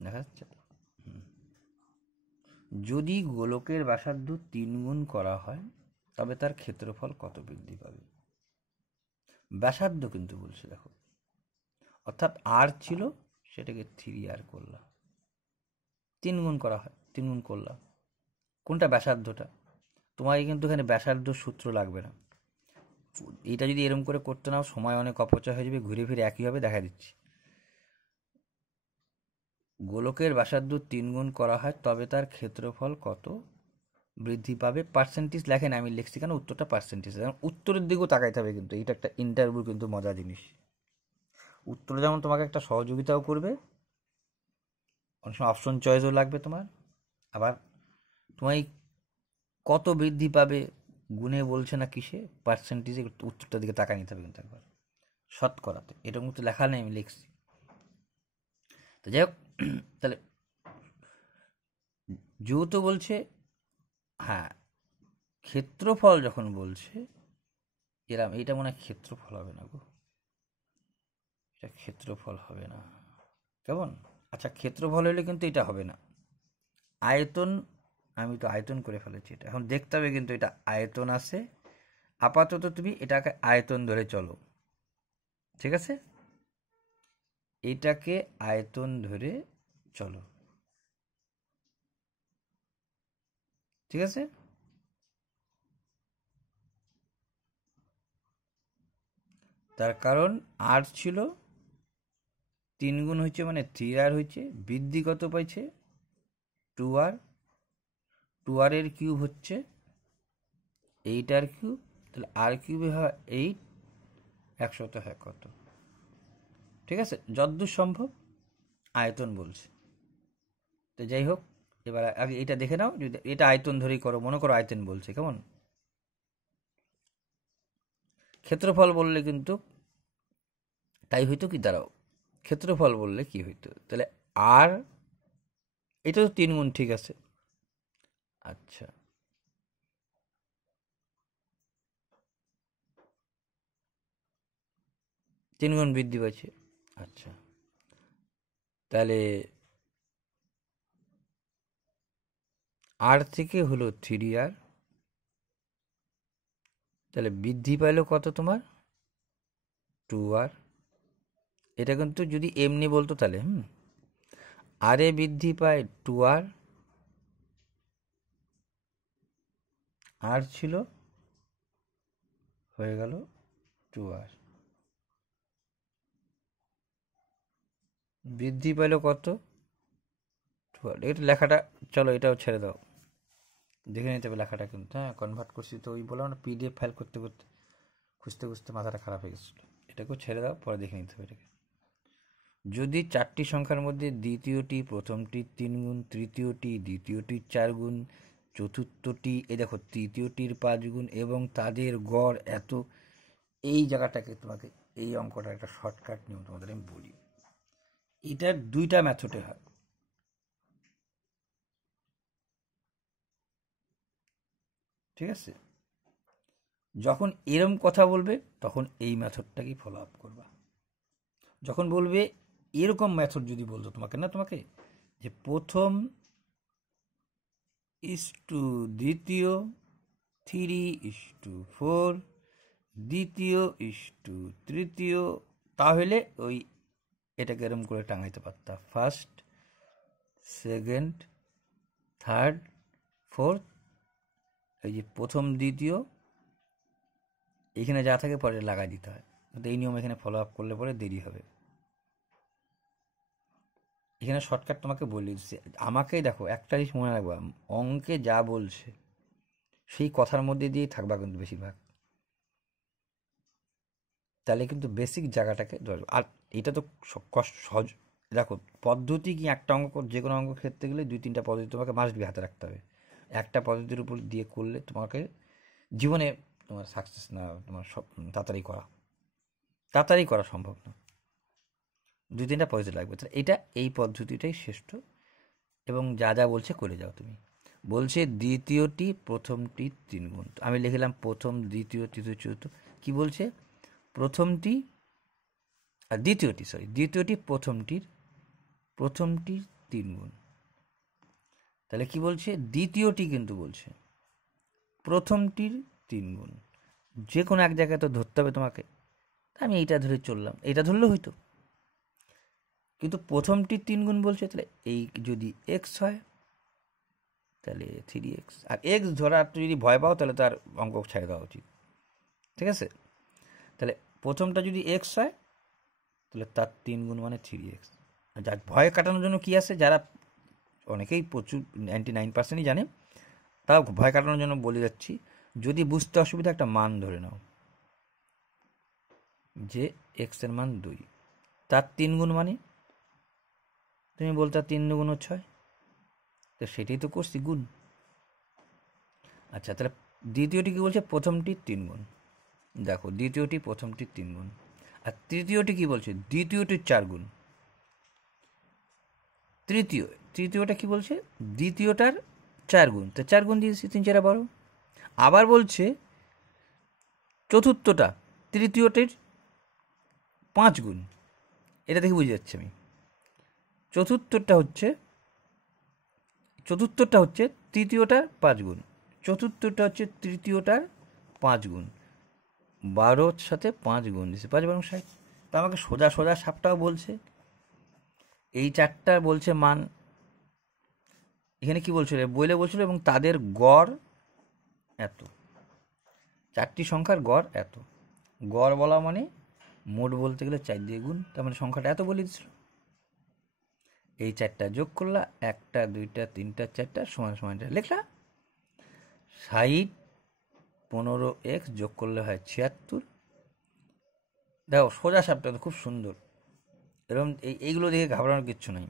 দেখা যাচ্ছে, যদি গোলকের ব্যাসার্ধ 3 গুণ করা হয়, তবে তার ক্ষেত্রফল কত বৃদ্ধি পাবে? ব্যাসার্ধ কিন্তু বলছে দেখো, অর্থাৎ আর ছিল, সেটাকে 3R করলাম, 3 গুণ করা হয়, 3 গুণ করলাম, কোনটা? ব্যাসার্ধটা। তোমাকে কিন্তু এখানে ব্যাসার্ধ সূত্র লাগবে না, এটা যদি এরকম করে করতে নাও সময় অনেক অপচয় হয়ে যাবে, ঘুরে ফিরে একই হবে। দেখা দিচ্ছি, গোলকের ব্যাসার্ধ 3 গুণ করা হয়, তবে তার ক্ষেত্রফল কত বৃদ্ধি পাবে? পার্সেন্টেজ লেখেন, আমি লিখছি কেন, উত্তরটা পার্সেন্টেজ। উত্তরের দিকেও তাকাইতে হবে, কিন্তু এটা একটা ইন্টারভিউ, কিন্তু মজা জিনিস। উত্তরে যেমন তোমাকে একটা সহযোগিতাও করবে, অনেক সময় অপশন চয়েসও লাগবে তোমার, আবার তোমায় কত বৃদ্ধি পাবে গুণে বলছে না কিসে, পার্সেন্টেজে, উত্তরটার দিকে তাকাই নিতে হবে কিন্তু একবার, শতকরাতে। এরকম কিন্তু লেখা নেই, আমি লিখছি। তো যাই হোক, তাহলে যেহেতু বলছে, হ্যাঁ, ক্ষেত্রফল যখন বলছে, এরম, এইটা মনে হয় ক্ষেত্রফল হবে না গো, এটা ক্ষেত্রফল হবে না, কেমন? আচ্ছা, ক্ষেত্রফল হলে কিন্তু এটা হবে না, আয়তন। আমি তো আয়তন করে ফেলেছি, এটা এখন দেখতে হবে, কিন্তু এটা আয়তন আছে। আপাতত তুমি এটাকে আয়তন ধরে চলো, ঠিক আছে? এটাকে আয়তন ধরে চলো, ঠিক আছে? তার কারণ আর ছিল 3 গুণ হয়েছে মানে 3r হয়েছে, বৃদ্ধি কত পাইছে 2r, 2r এর কিউব হচ্ছে 8r কিউব, তাহলে আর কিউবে হয় 8, 100 হয় কত? ঠিক আছে, যতদূর সম্ভব আয়তন বলছে। তো যাই হোক, এবার আগে এটা দেখে নাও, যদি এটা আয়তন ধরেই করো, মনে করো আয়তন বলছে, কেমন? ক্ষেত্রফল বললে কিন্তু তাই হইতো কি, দাঁড়াও, ক্ষেত্রফল বললে কি হইতো তাহলে? আর এটা তো 3 গুণ, ঠিক আছে। আচ্ছা, 3 গুণ বৃদ্ধি পাচ্ছে। আচ্ছা, তাহলে আর থেকে হলো 3r, তাহলে বৃদ্ধি পাইলো কত তোমার 2r। এটা কিন্তু যদি এমনি বলতো তাহলে আর এ বৃদ্ধি পায় 2r, আর ছিল হয়ে গেল 2r, বৃদ্ধি পাইল কত 2r। এটা লেখাটা, চলো এটাও ছেড়ে দাও, দেখে নিতে হবে লেখাটা কিন্তু। হ্যাঁ, কনভার্ট করছি তো, ওই বললাম না পিডিএফ ফাইল করতে করতে খুঁজতে খুঁজতে মাথাটা খারাপ হয়ে গেছিলো। এটাকেও ছেড়ে দাও, পরে দেখে নিতে হবে এটাকে। যদি 4টি সংখ্যার মধ্যে দ্বিতীয়টি প্রথমটির 3 গুণ, তৃতীয়টি দ্বিতীয়টির 4 গুণ, চতুর্থটি দেখো তৃতীয়টির 5 গুণ এবং তাদের গড় এত, এই জায়গাটাকে তোমাকে, এই অঙ্কটা একটা শর্টকাট নিয়ম তোমাদের আমি বলি। এটার 2টা মেথডে হয়, ঠিক আছে? যখন এরম কথা বলবে তখন এই মেথডটাকেই ফলো আপ করবা। যখন বলবে এরকম মেথড যদি বলতো তোমাকে, না তোমাকে যে প্রথম ইস টু দ্বিতীয়, 3:4, দ্বিতীয় ইস টু তৃতীয়, তাহলে ওই এটাকে এরম করে টাঙাইতে পারতাম, ফার্স্ট, সেকেন্ড, থার্ড, ফোর্থ, এই যে প্রথম দ্বিতীয়, এখানে যা থাকে পরে লাগাই দিতে হয়। কিন্তু এই নিয়ম এখানে ফলো আপ করলে পরে দেরি হবে। এখানে শর্টকাট তোমাকে বলে দিচ্ছে। আমাকেই দেখো, একটা জিনিস মনে রাখবা, অঙ্কে যা বলছে সেই কথার মধ্যে দিয়েই থাকবা কিন্তু বেশিরভাগ, তাহলে কিন্তু বেসিক জায়গাটাকে ধরবে। আর এটা তো সহজ, দেখো পদ্ধতি কি, একটা অঙ্ক যে কোনো অঙ্ক ক্ষেত্রে গেলে 2-3টা পদ্ধতি তোমাকে মাস্ট বি হাতে রাখতে হবে। একটা পদ্ধতির উপর দিয়ে করলে তোমাকে জীবনে তোমার সাকসেস না, তোমার সব তাড়াতাড়ি করা সম্ভব না। 2-3টা পদ্ধতি লাগবে, তাহলে এটা, এই পদ্ধতিটাই শ্রেষ্ঠ। এবং যা যা বলছে করে যাও তুমি। বলছে দ্বিতীয়টি প্রথমটি 3 গুণ, আমি লিখলাম প্রথম, দ্বিতীয়, তৃতীয়, চতুর্থ। কি বলছে? প্রথমটি আর দ্বিতীয়টি, দ্বিতীয়টি প্রথমটির 3 গুণ। তাহলে কি বলছে? দ্বিতীয়টি কিন্তু বলছে প্রথমটির 3 গুণ। যে কোনো এক জায়গায় তো ধরতে হবে তোমাকে, আমি এইটা ধরে চললাম, এটা ধরলে হইতো। কিন্তু প্রথমটির 3 গুণ বলছে, তাহলে এই যদি এক্স হয় তাহলে 3x, আর এক্স ধরা তুমি যদি ভয় পাও তাহলে তার অঙ্ক ছেড়ে দেওয়া উচিত, ঠিক আছে? তাহলে প্রথমটা যদি এক্স হয় তাহলে তার 3 গুণ মানে 3x। আর যার ভয় কাটানোর জন্য কি আছে, যারা অনেকেই প্রচুর 99%ই জানে, তাও ভয় কাটানোর জন্য বলে যাচ্ছি, যদি বুঝতে অসুবিধা একটা মান ধরে নাও যে এক্স এর মান 2, তার 3 গুণ মানে তুমি বলতে 3 গুণ 6, তো সেটাই তো করছি, গুণ। আচ্ছা, তাহলে দ্বিতীয়টি কি বলছে? প্রথমটির 3 গুণ। দেখো দ্বিতীয়টি প্রথমটির 3 গুণ। আর তৃতীয়টি কি বলছে? দ্বিতীয়টির 4 গুণ। তৃতীয়টা কি বলছে? দ্বিতীয়টার 4 গুণ। তো 4 গুণ দিয়েছি, 3 4 12। আবার বলছে চতুর্থটা তৃতীয়টির 5 গুণ। এটা দেখে বুঝে যাচ্ছে আমি, চতুর্থটা হচ্ছে তৃতীয়টার 5 গুণ, চতুর্থটা হচ্ছে তৃতীয়টার 5 গুণ। 12-র সাথে 5 গুণ দিচ্ছে, 5 12 60। তা আমাকে সোজা সোজা সাপটাও বলছে এই চারটা বলছে মান, এখানে কি বলছিল বইলে বলছিল, এবং তাদের গড় এত, চারটি সংখ্যার গড় এত। গড় বলা মানে মোট বলতে গেলে 4 দিয়ে গুণ, তার মানে সংখ্যাটা এত বলে দিছিল। এই চারটা যোগ করলা, 1টা 2টা 3টা 4টা সমান সমান লিখলা। 60 15x যোগ করলে হয় 76। দেখো সোজা সাপটা তো খুব সুন্দর, এরকম এইগুলো দেখে ঘাবড়ানোর কিচ্ছু নাই।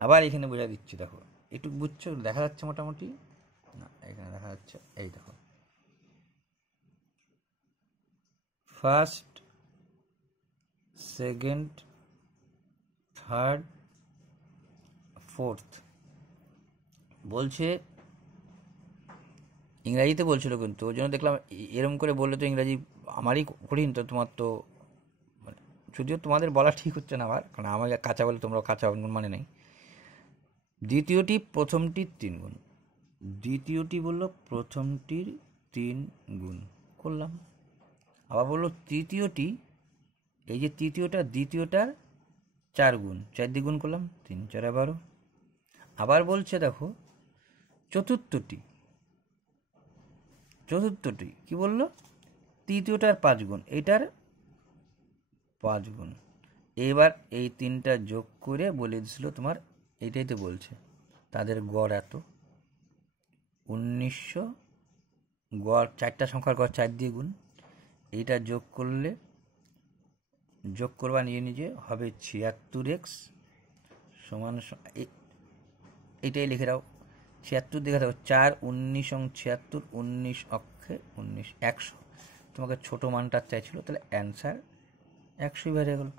আবার এখানে বোঝা দিচ্ছি, দেখো একটু বুঝছো, দেখা যাচ্ছে মোটামুটি, না এখানে দেখা যাচ্ছে, এই দেখো ফার্স্ট, সেকেন্ড, থার্ড, ফোর্থ বলছে, ইংরাজিতে বলছিল কিন্তু ওই জন্য দেখলাম এরম করে বললে তো ইংরাজি আমারই কঠিন, তো তোমার তো মানে, যদিও তোমাদের বলা ঠিক হচ্ছে না আমার, কারণ আমাকে কাঁচা বলে তোমরা কাঁচা মানে নেই। দ্বিতীয়টি প্রথমটির 3 গুণ, দ্বিতীয়টি বললো প্রথমটির 3 গুণ করলাম। আবার বললো তৃতীয়টি, এই যে তৃতীয়টা দ্বিতীয়টার 4 গুণ, 4 দিয়ে গুণ করলাম, 3 4 12। আবার বলছে দেখো চতুর্থটি, চতুর্থটি কি বললো, তৃতীয়টার 5 গুণ, এটার 5 গুণ। এবার এই 3টা যোগ করে বলে দিছিল তোমার, এইটাই তো বলছে তাদের গড় এত, 1900, গড় 4টা সংখ্যার গড় 4 দিয়ে গুণ, এইটা যোগ করলে, যোগ করবা নিজে নিজে হবে 76x সমান, এইটাই লিখে দাও 76 দেখে দাও, 4 19 76, 19 অক্ষে 19 100। তোমাকে ছোট মানটা চাইছিল, তাহলে অ্যান্সার 100 বেড়ে গেল।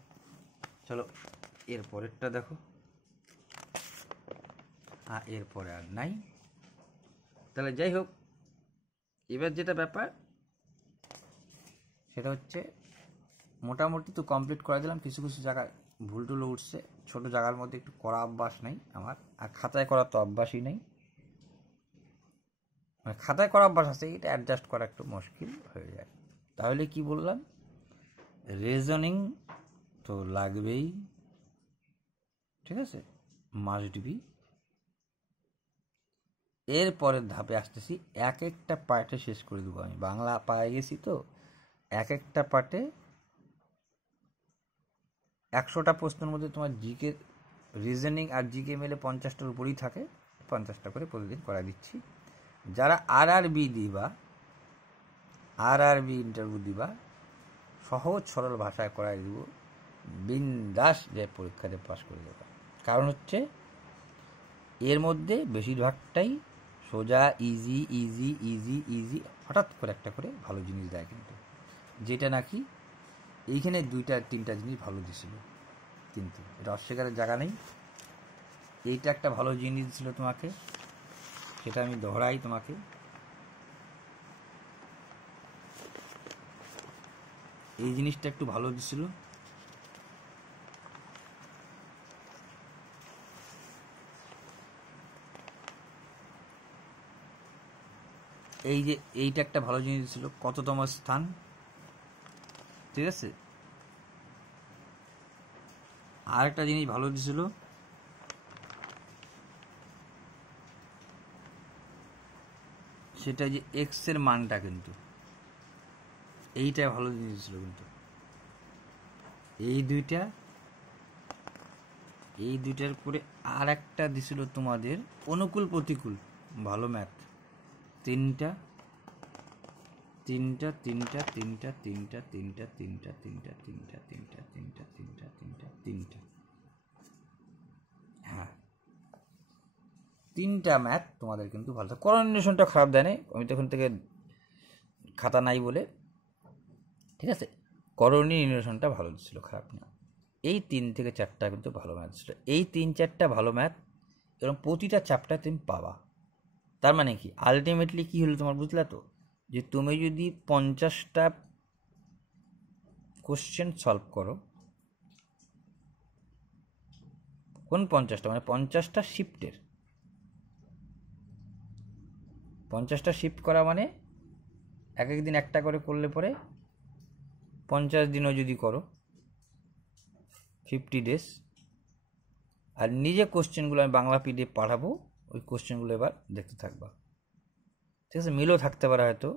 চলো এর পরেরটা দেখো, এরপরে আর নাই। তাহলে যাই হোক, এবার যেটা ব্যাপার সেটা হচ্ছে মোটামুটি তো কমপ্লিট করে দিলাম। কিছু কিছু জায়গায় ভুল টুলো উঠছে, ছোটো জায়গার মধ্যে একটু করা অভ্যাস নেই আমার, আর খাতায় করা তো অভ্যাসই নেই, মানে খাতায় করা অভ্যাস আছে, এটা অ্যাডজাস্ট করা একটু মুশকিল হয়ে যায়। তাহলে কি বললাম, রিজনিং তো লাগবেই, ঠিক আছে, মাস্ট বি। এর পরের ধাপে আসতেছি, এক একটা পার্টে শেষ করে দেবো আমি, বাংলা পায়ে গেছি তো, এক একটা পার্টে 100টা প্রশ্নের মধ্যে তোমার জিকে, রিজনিং আর জিকে মিলে 50টার উপরেই থাকে, 50টা করে প্রতিদিন করা দিচ্ছি। যারা আরআরবি দিবা, আরআরবি ইন্টারভিউ দিবা, সহজ সরল ভাষায় করাই দিব, বিন্দাস যে পরীক্ষাতে পাস করে দেবা। কারণ হচ্ছে এর মধ্যে বেশিরভাগটাই সোজা, ইজি ইজি ইজি ইজি, হঠাৎ করে একটা করে ভালো জিনিস দেয় কিন্তু, যেটা নাকি এইখানে 2টা 3টা জিনিস ভালো দিছিল, কিন্তু এটা অস্বীকারের জায়গা নেই। এইটা একটা ভালো জিনিস ছিল তোমাকে, সেটা আমি দোহরাই তোমাকে। এই জিনিসটা একটু ভালো দিছিল, এই যে এইটা একটা ভালো জিনিস ছিল, কততম স্থান, ঠিক আছে। আর একটা জিনিস ভালো দিছিল, সেটা যে এক্স এর মানটা, কিন্তু এইটা ভালো জিনিস ছিল কিন্তু। এই দুইটার পরে আর একটা দিছিল তোমাদের অনুকূল প্রতিকূল, ভালো ম্যাথ, তিনটা তিনটা তিনটা তিনটা তিনটা তিনটা তিনটা তিনটা তিনটা তিনটা তিনটা তিনটা তিনটা তিনটা, হ্যাঁ 3টা ম্যাথ তোমাদের কিন্তু ভালো। কোঅর্ডিনেশনটা খারাপ দেয় নাই, আমি তখন থেকে খাতা নাই বলে, ঠিক আছে, কোঅর্ডিনেশনটা ভালো ছিল, খারাপ না। এই 3 থেকে 4টা কিন্তু ভালো ম্যাথ ছিল, এই 3-4টা ভালো ম্যাথ, এবং প্রতিটা চ্যাপ্টার তুমি পাবা। তার মানে কি আলটিমেটলি কি হলো তোমার, বুঝলা তো, যে তুমি যদি 50টা কোশ্চেন সলভ করো, কোন 50টা, মানে 50টা শিফটের, 50টা শিফট করা মানে এক এক দিন একটা করে করলে পরে 50 দিনও যদি করো, 50 ডেজ, আর নিজে কোশ্চেনগুলো আমি বাংলা পিডিএফ পাঠাবো, ওই কোশ্চেনগুলো এবার দেখতে থাকবা, ঠিক আছে? মিলও থাকতে পারে হয়তো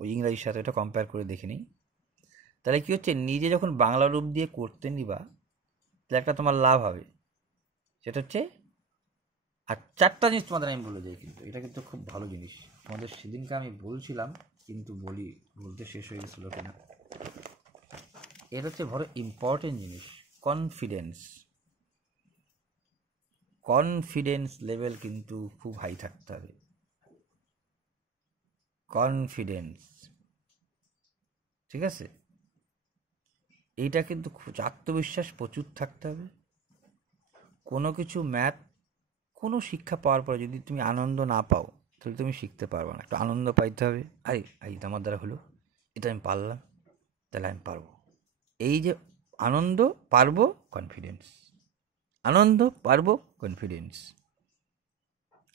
ওই ইংরাজির সাথে, ওটা কম্পেয়ার করে দেখে নিই। তাহলে কী হচ্ছে, নিজে যখন বাংলা রূপ দিয়ে করতে নিবা তাহলে একটা তোমার লাভ হবে, সেটা হচ্ছে, আর 4টা জিনিস তোমাদের আমি বলে যাই, কিন্তু এটা কিন্তু খুব ভালো জিনিস, তোমাদের সেদিনকে আমি বলছিলাম কিন্তু বলতে শেষ হয়ে গেছিলো কিনা। এটা হচ্ছে বড় ইম্পর্টেন্ট জিনিস, কনফিডেন্স। কনফিডেন্স লেভেল কিন্তু খুব হাই থাকতে হবে। কনফিডেন্স, ঠিক আছে? এইটা কিন্তু আত্মবিশ্বাস প্রচুর থাকতে হবে। কোনো কিছু ম্যাথ, কোনো শিক্ষা পাওয়ার পরে যদি তুমি আনন্দ না পাও তাহলে তুমি শিখতে পারবে না। একটু আনন্দ পাইতে হবে, এটা আমার দ্বারা হলো, এটা আমি পারলাম, তাহলে আমি পারবো। এই যে আনন্দ, পারবো, কনফিডেন্স, আনন্দ, পারবো, কনফিডেন্স।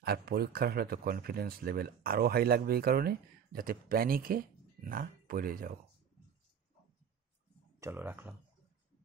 আর পরীক্ষার হলে তো কনফিডেন্স লেভেল আরও হাই লাগবে, এই কারণে যাতে প্যানিকে না পড়ে যাও। চলো রাখলাম।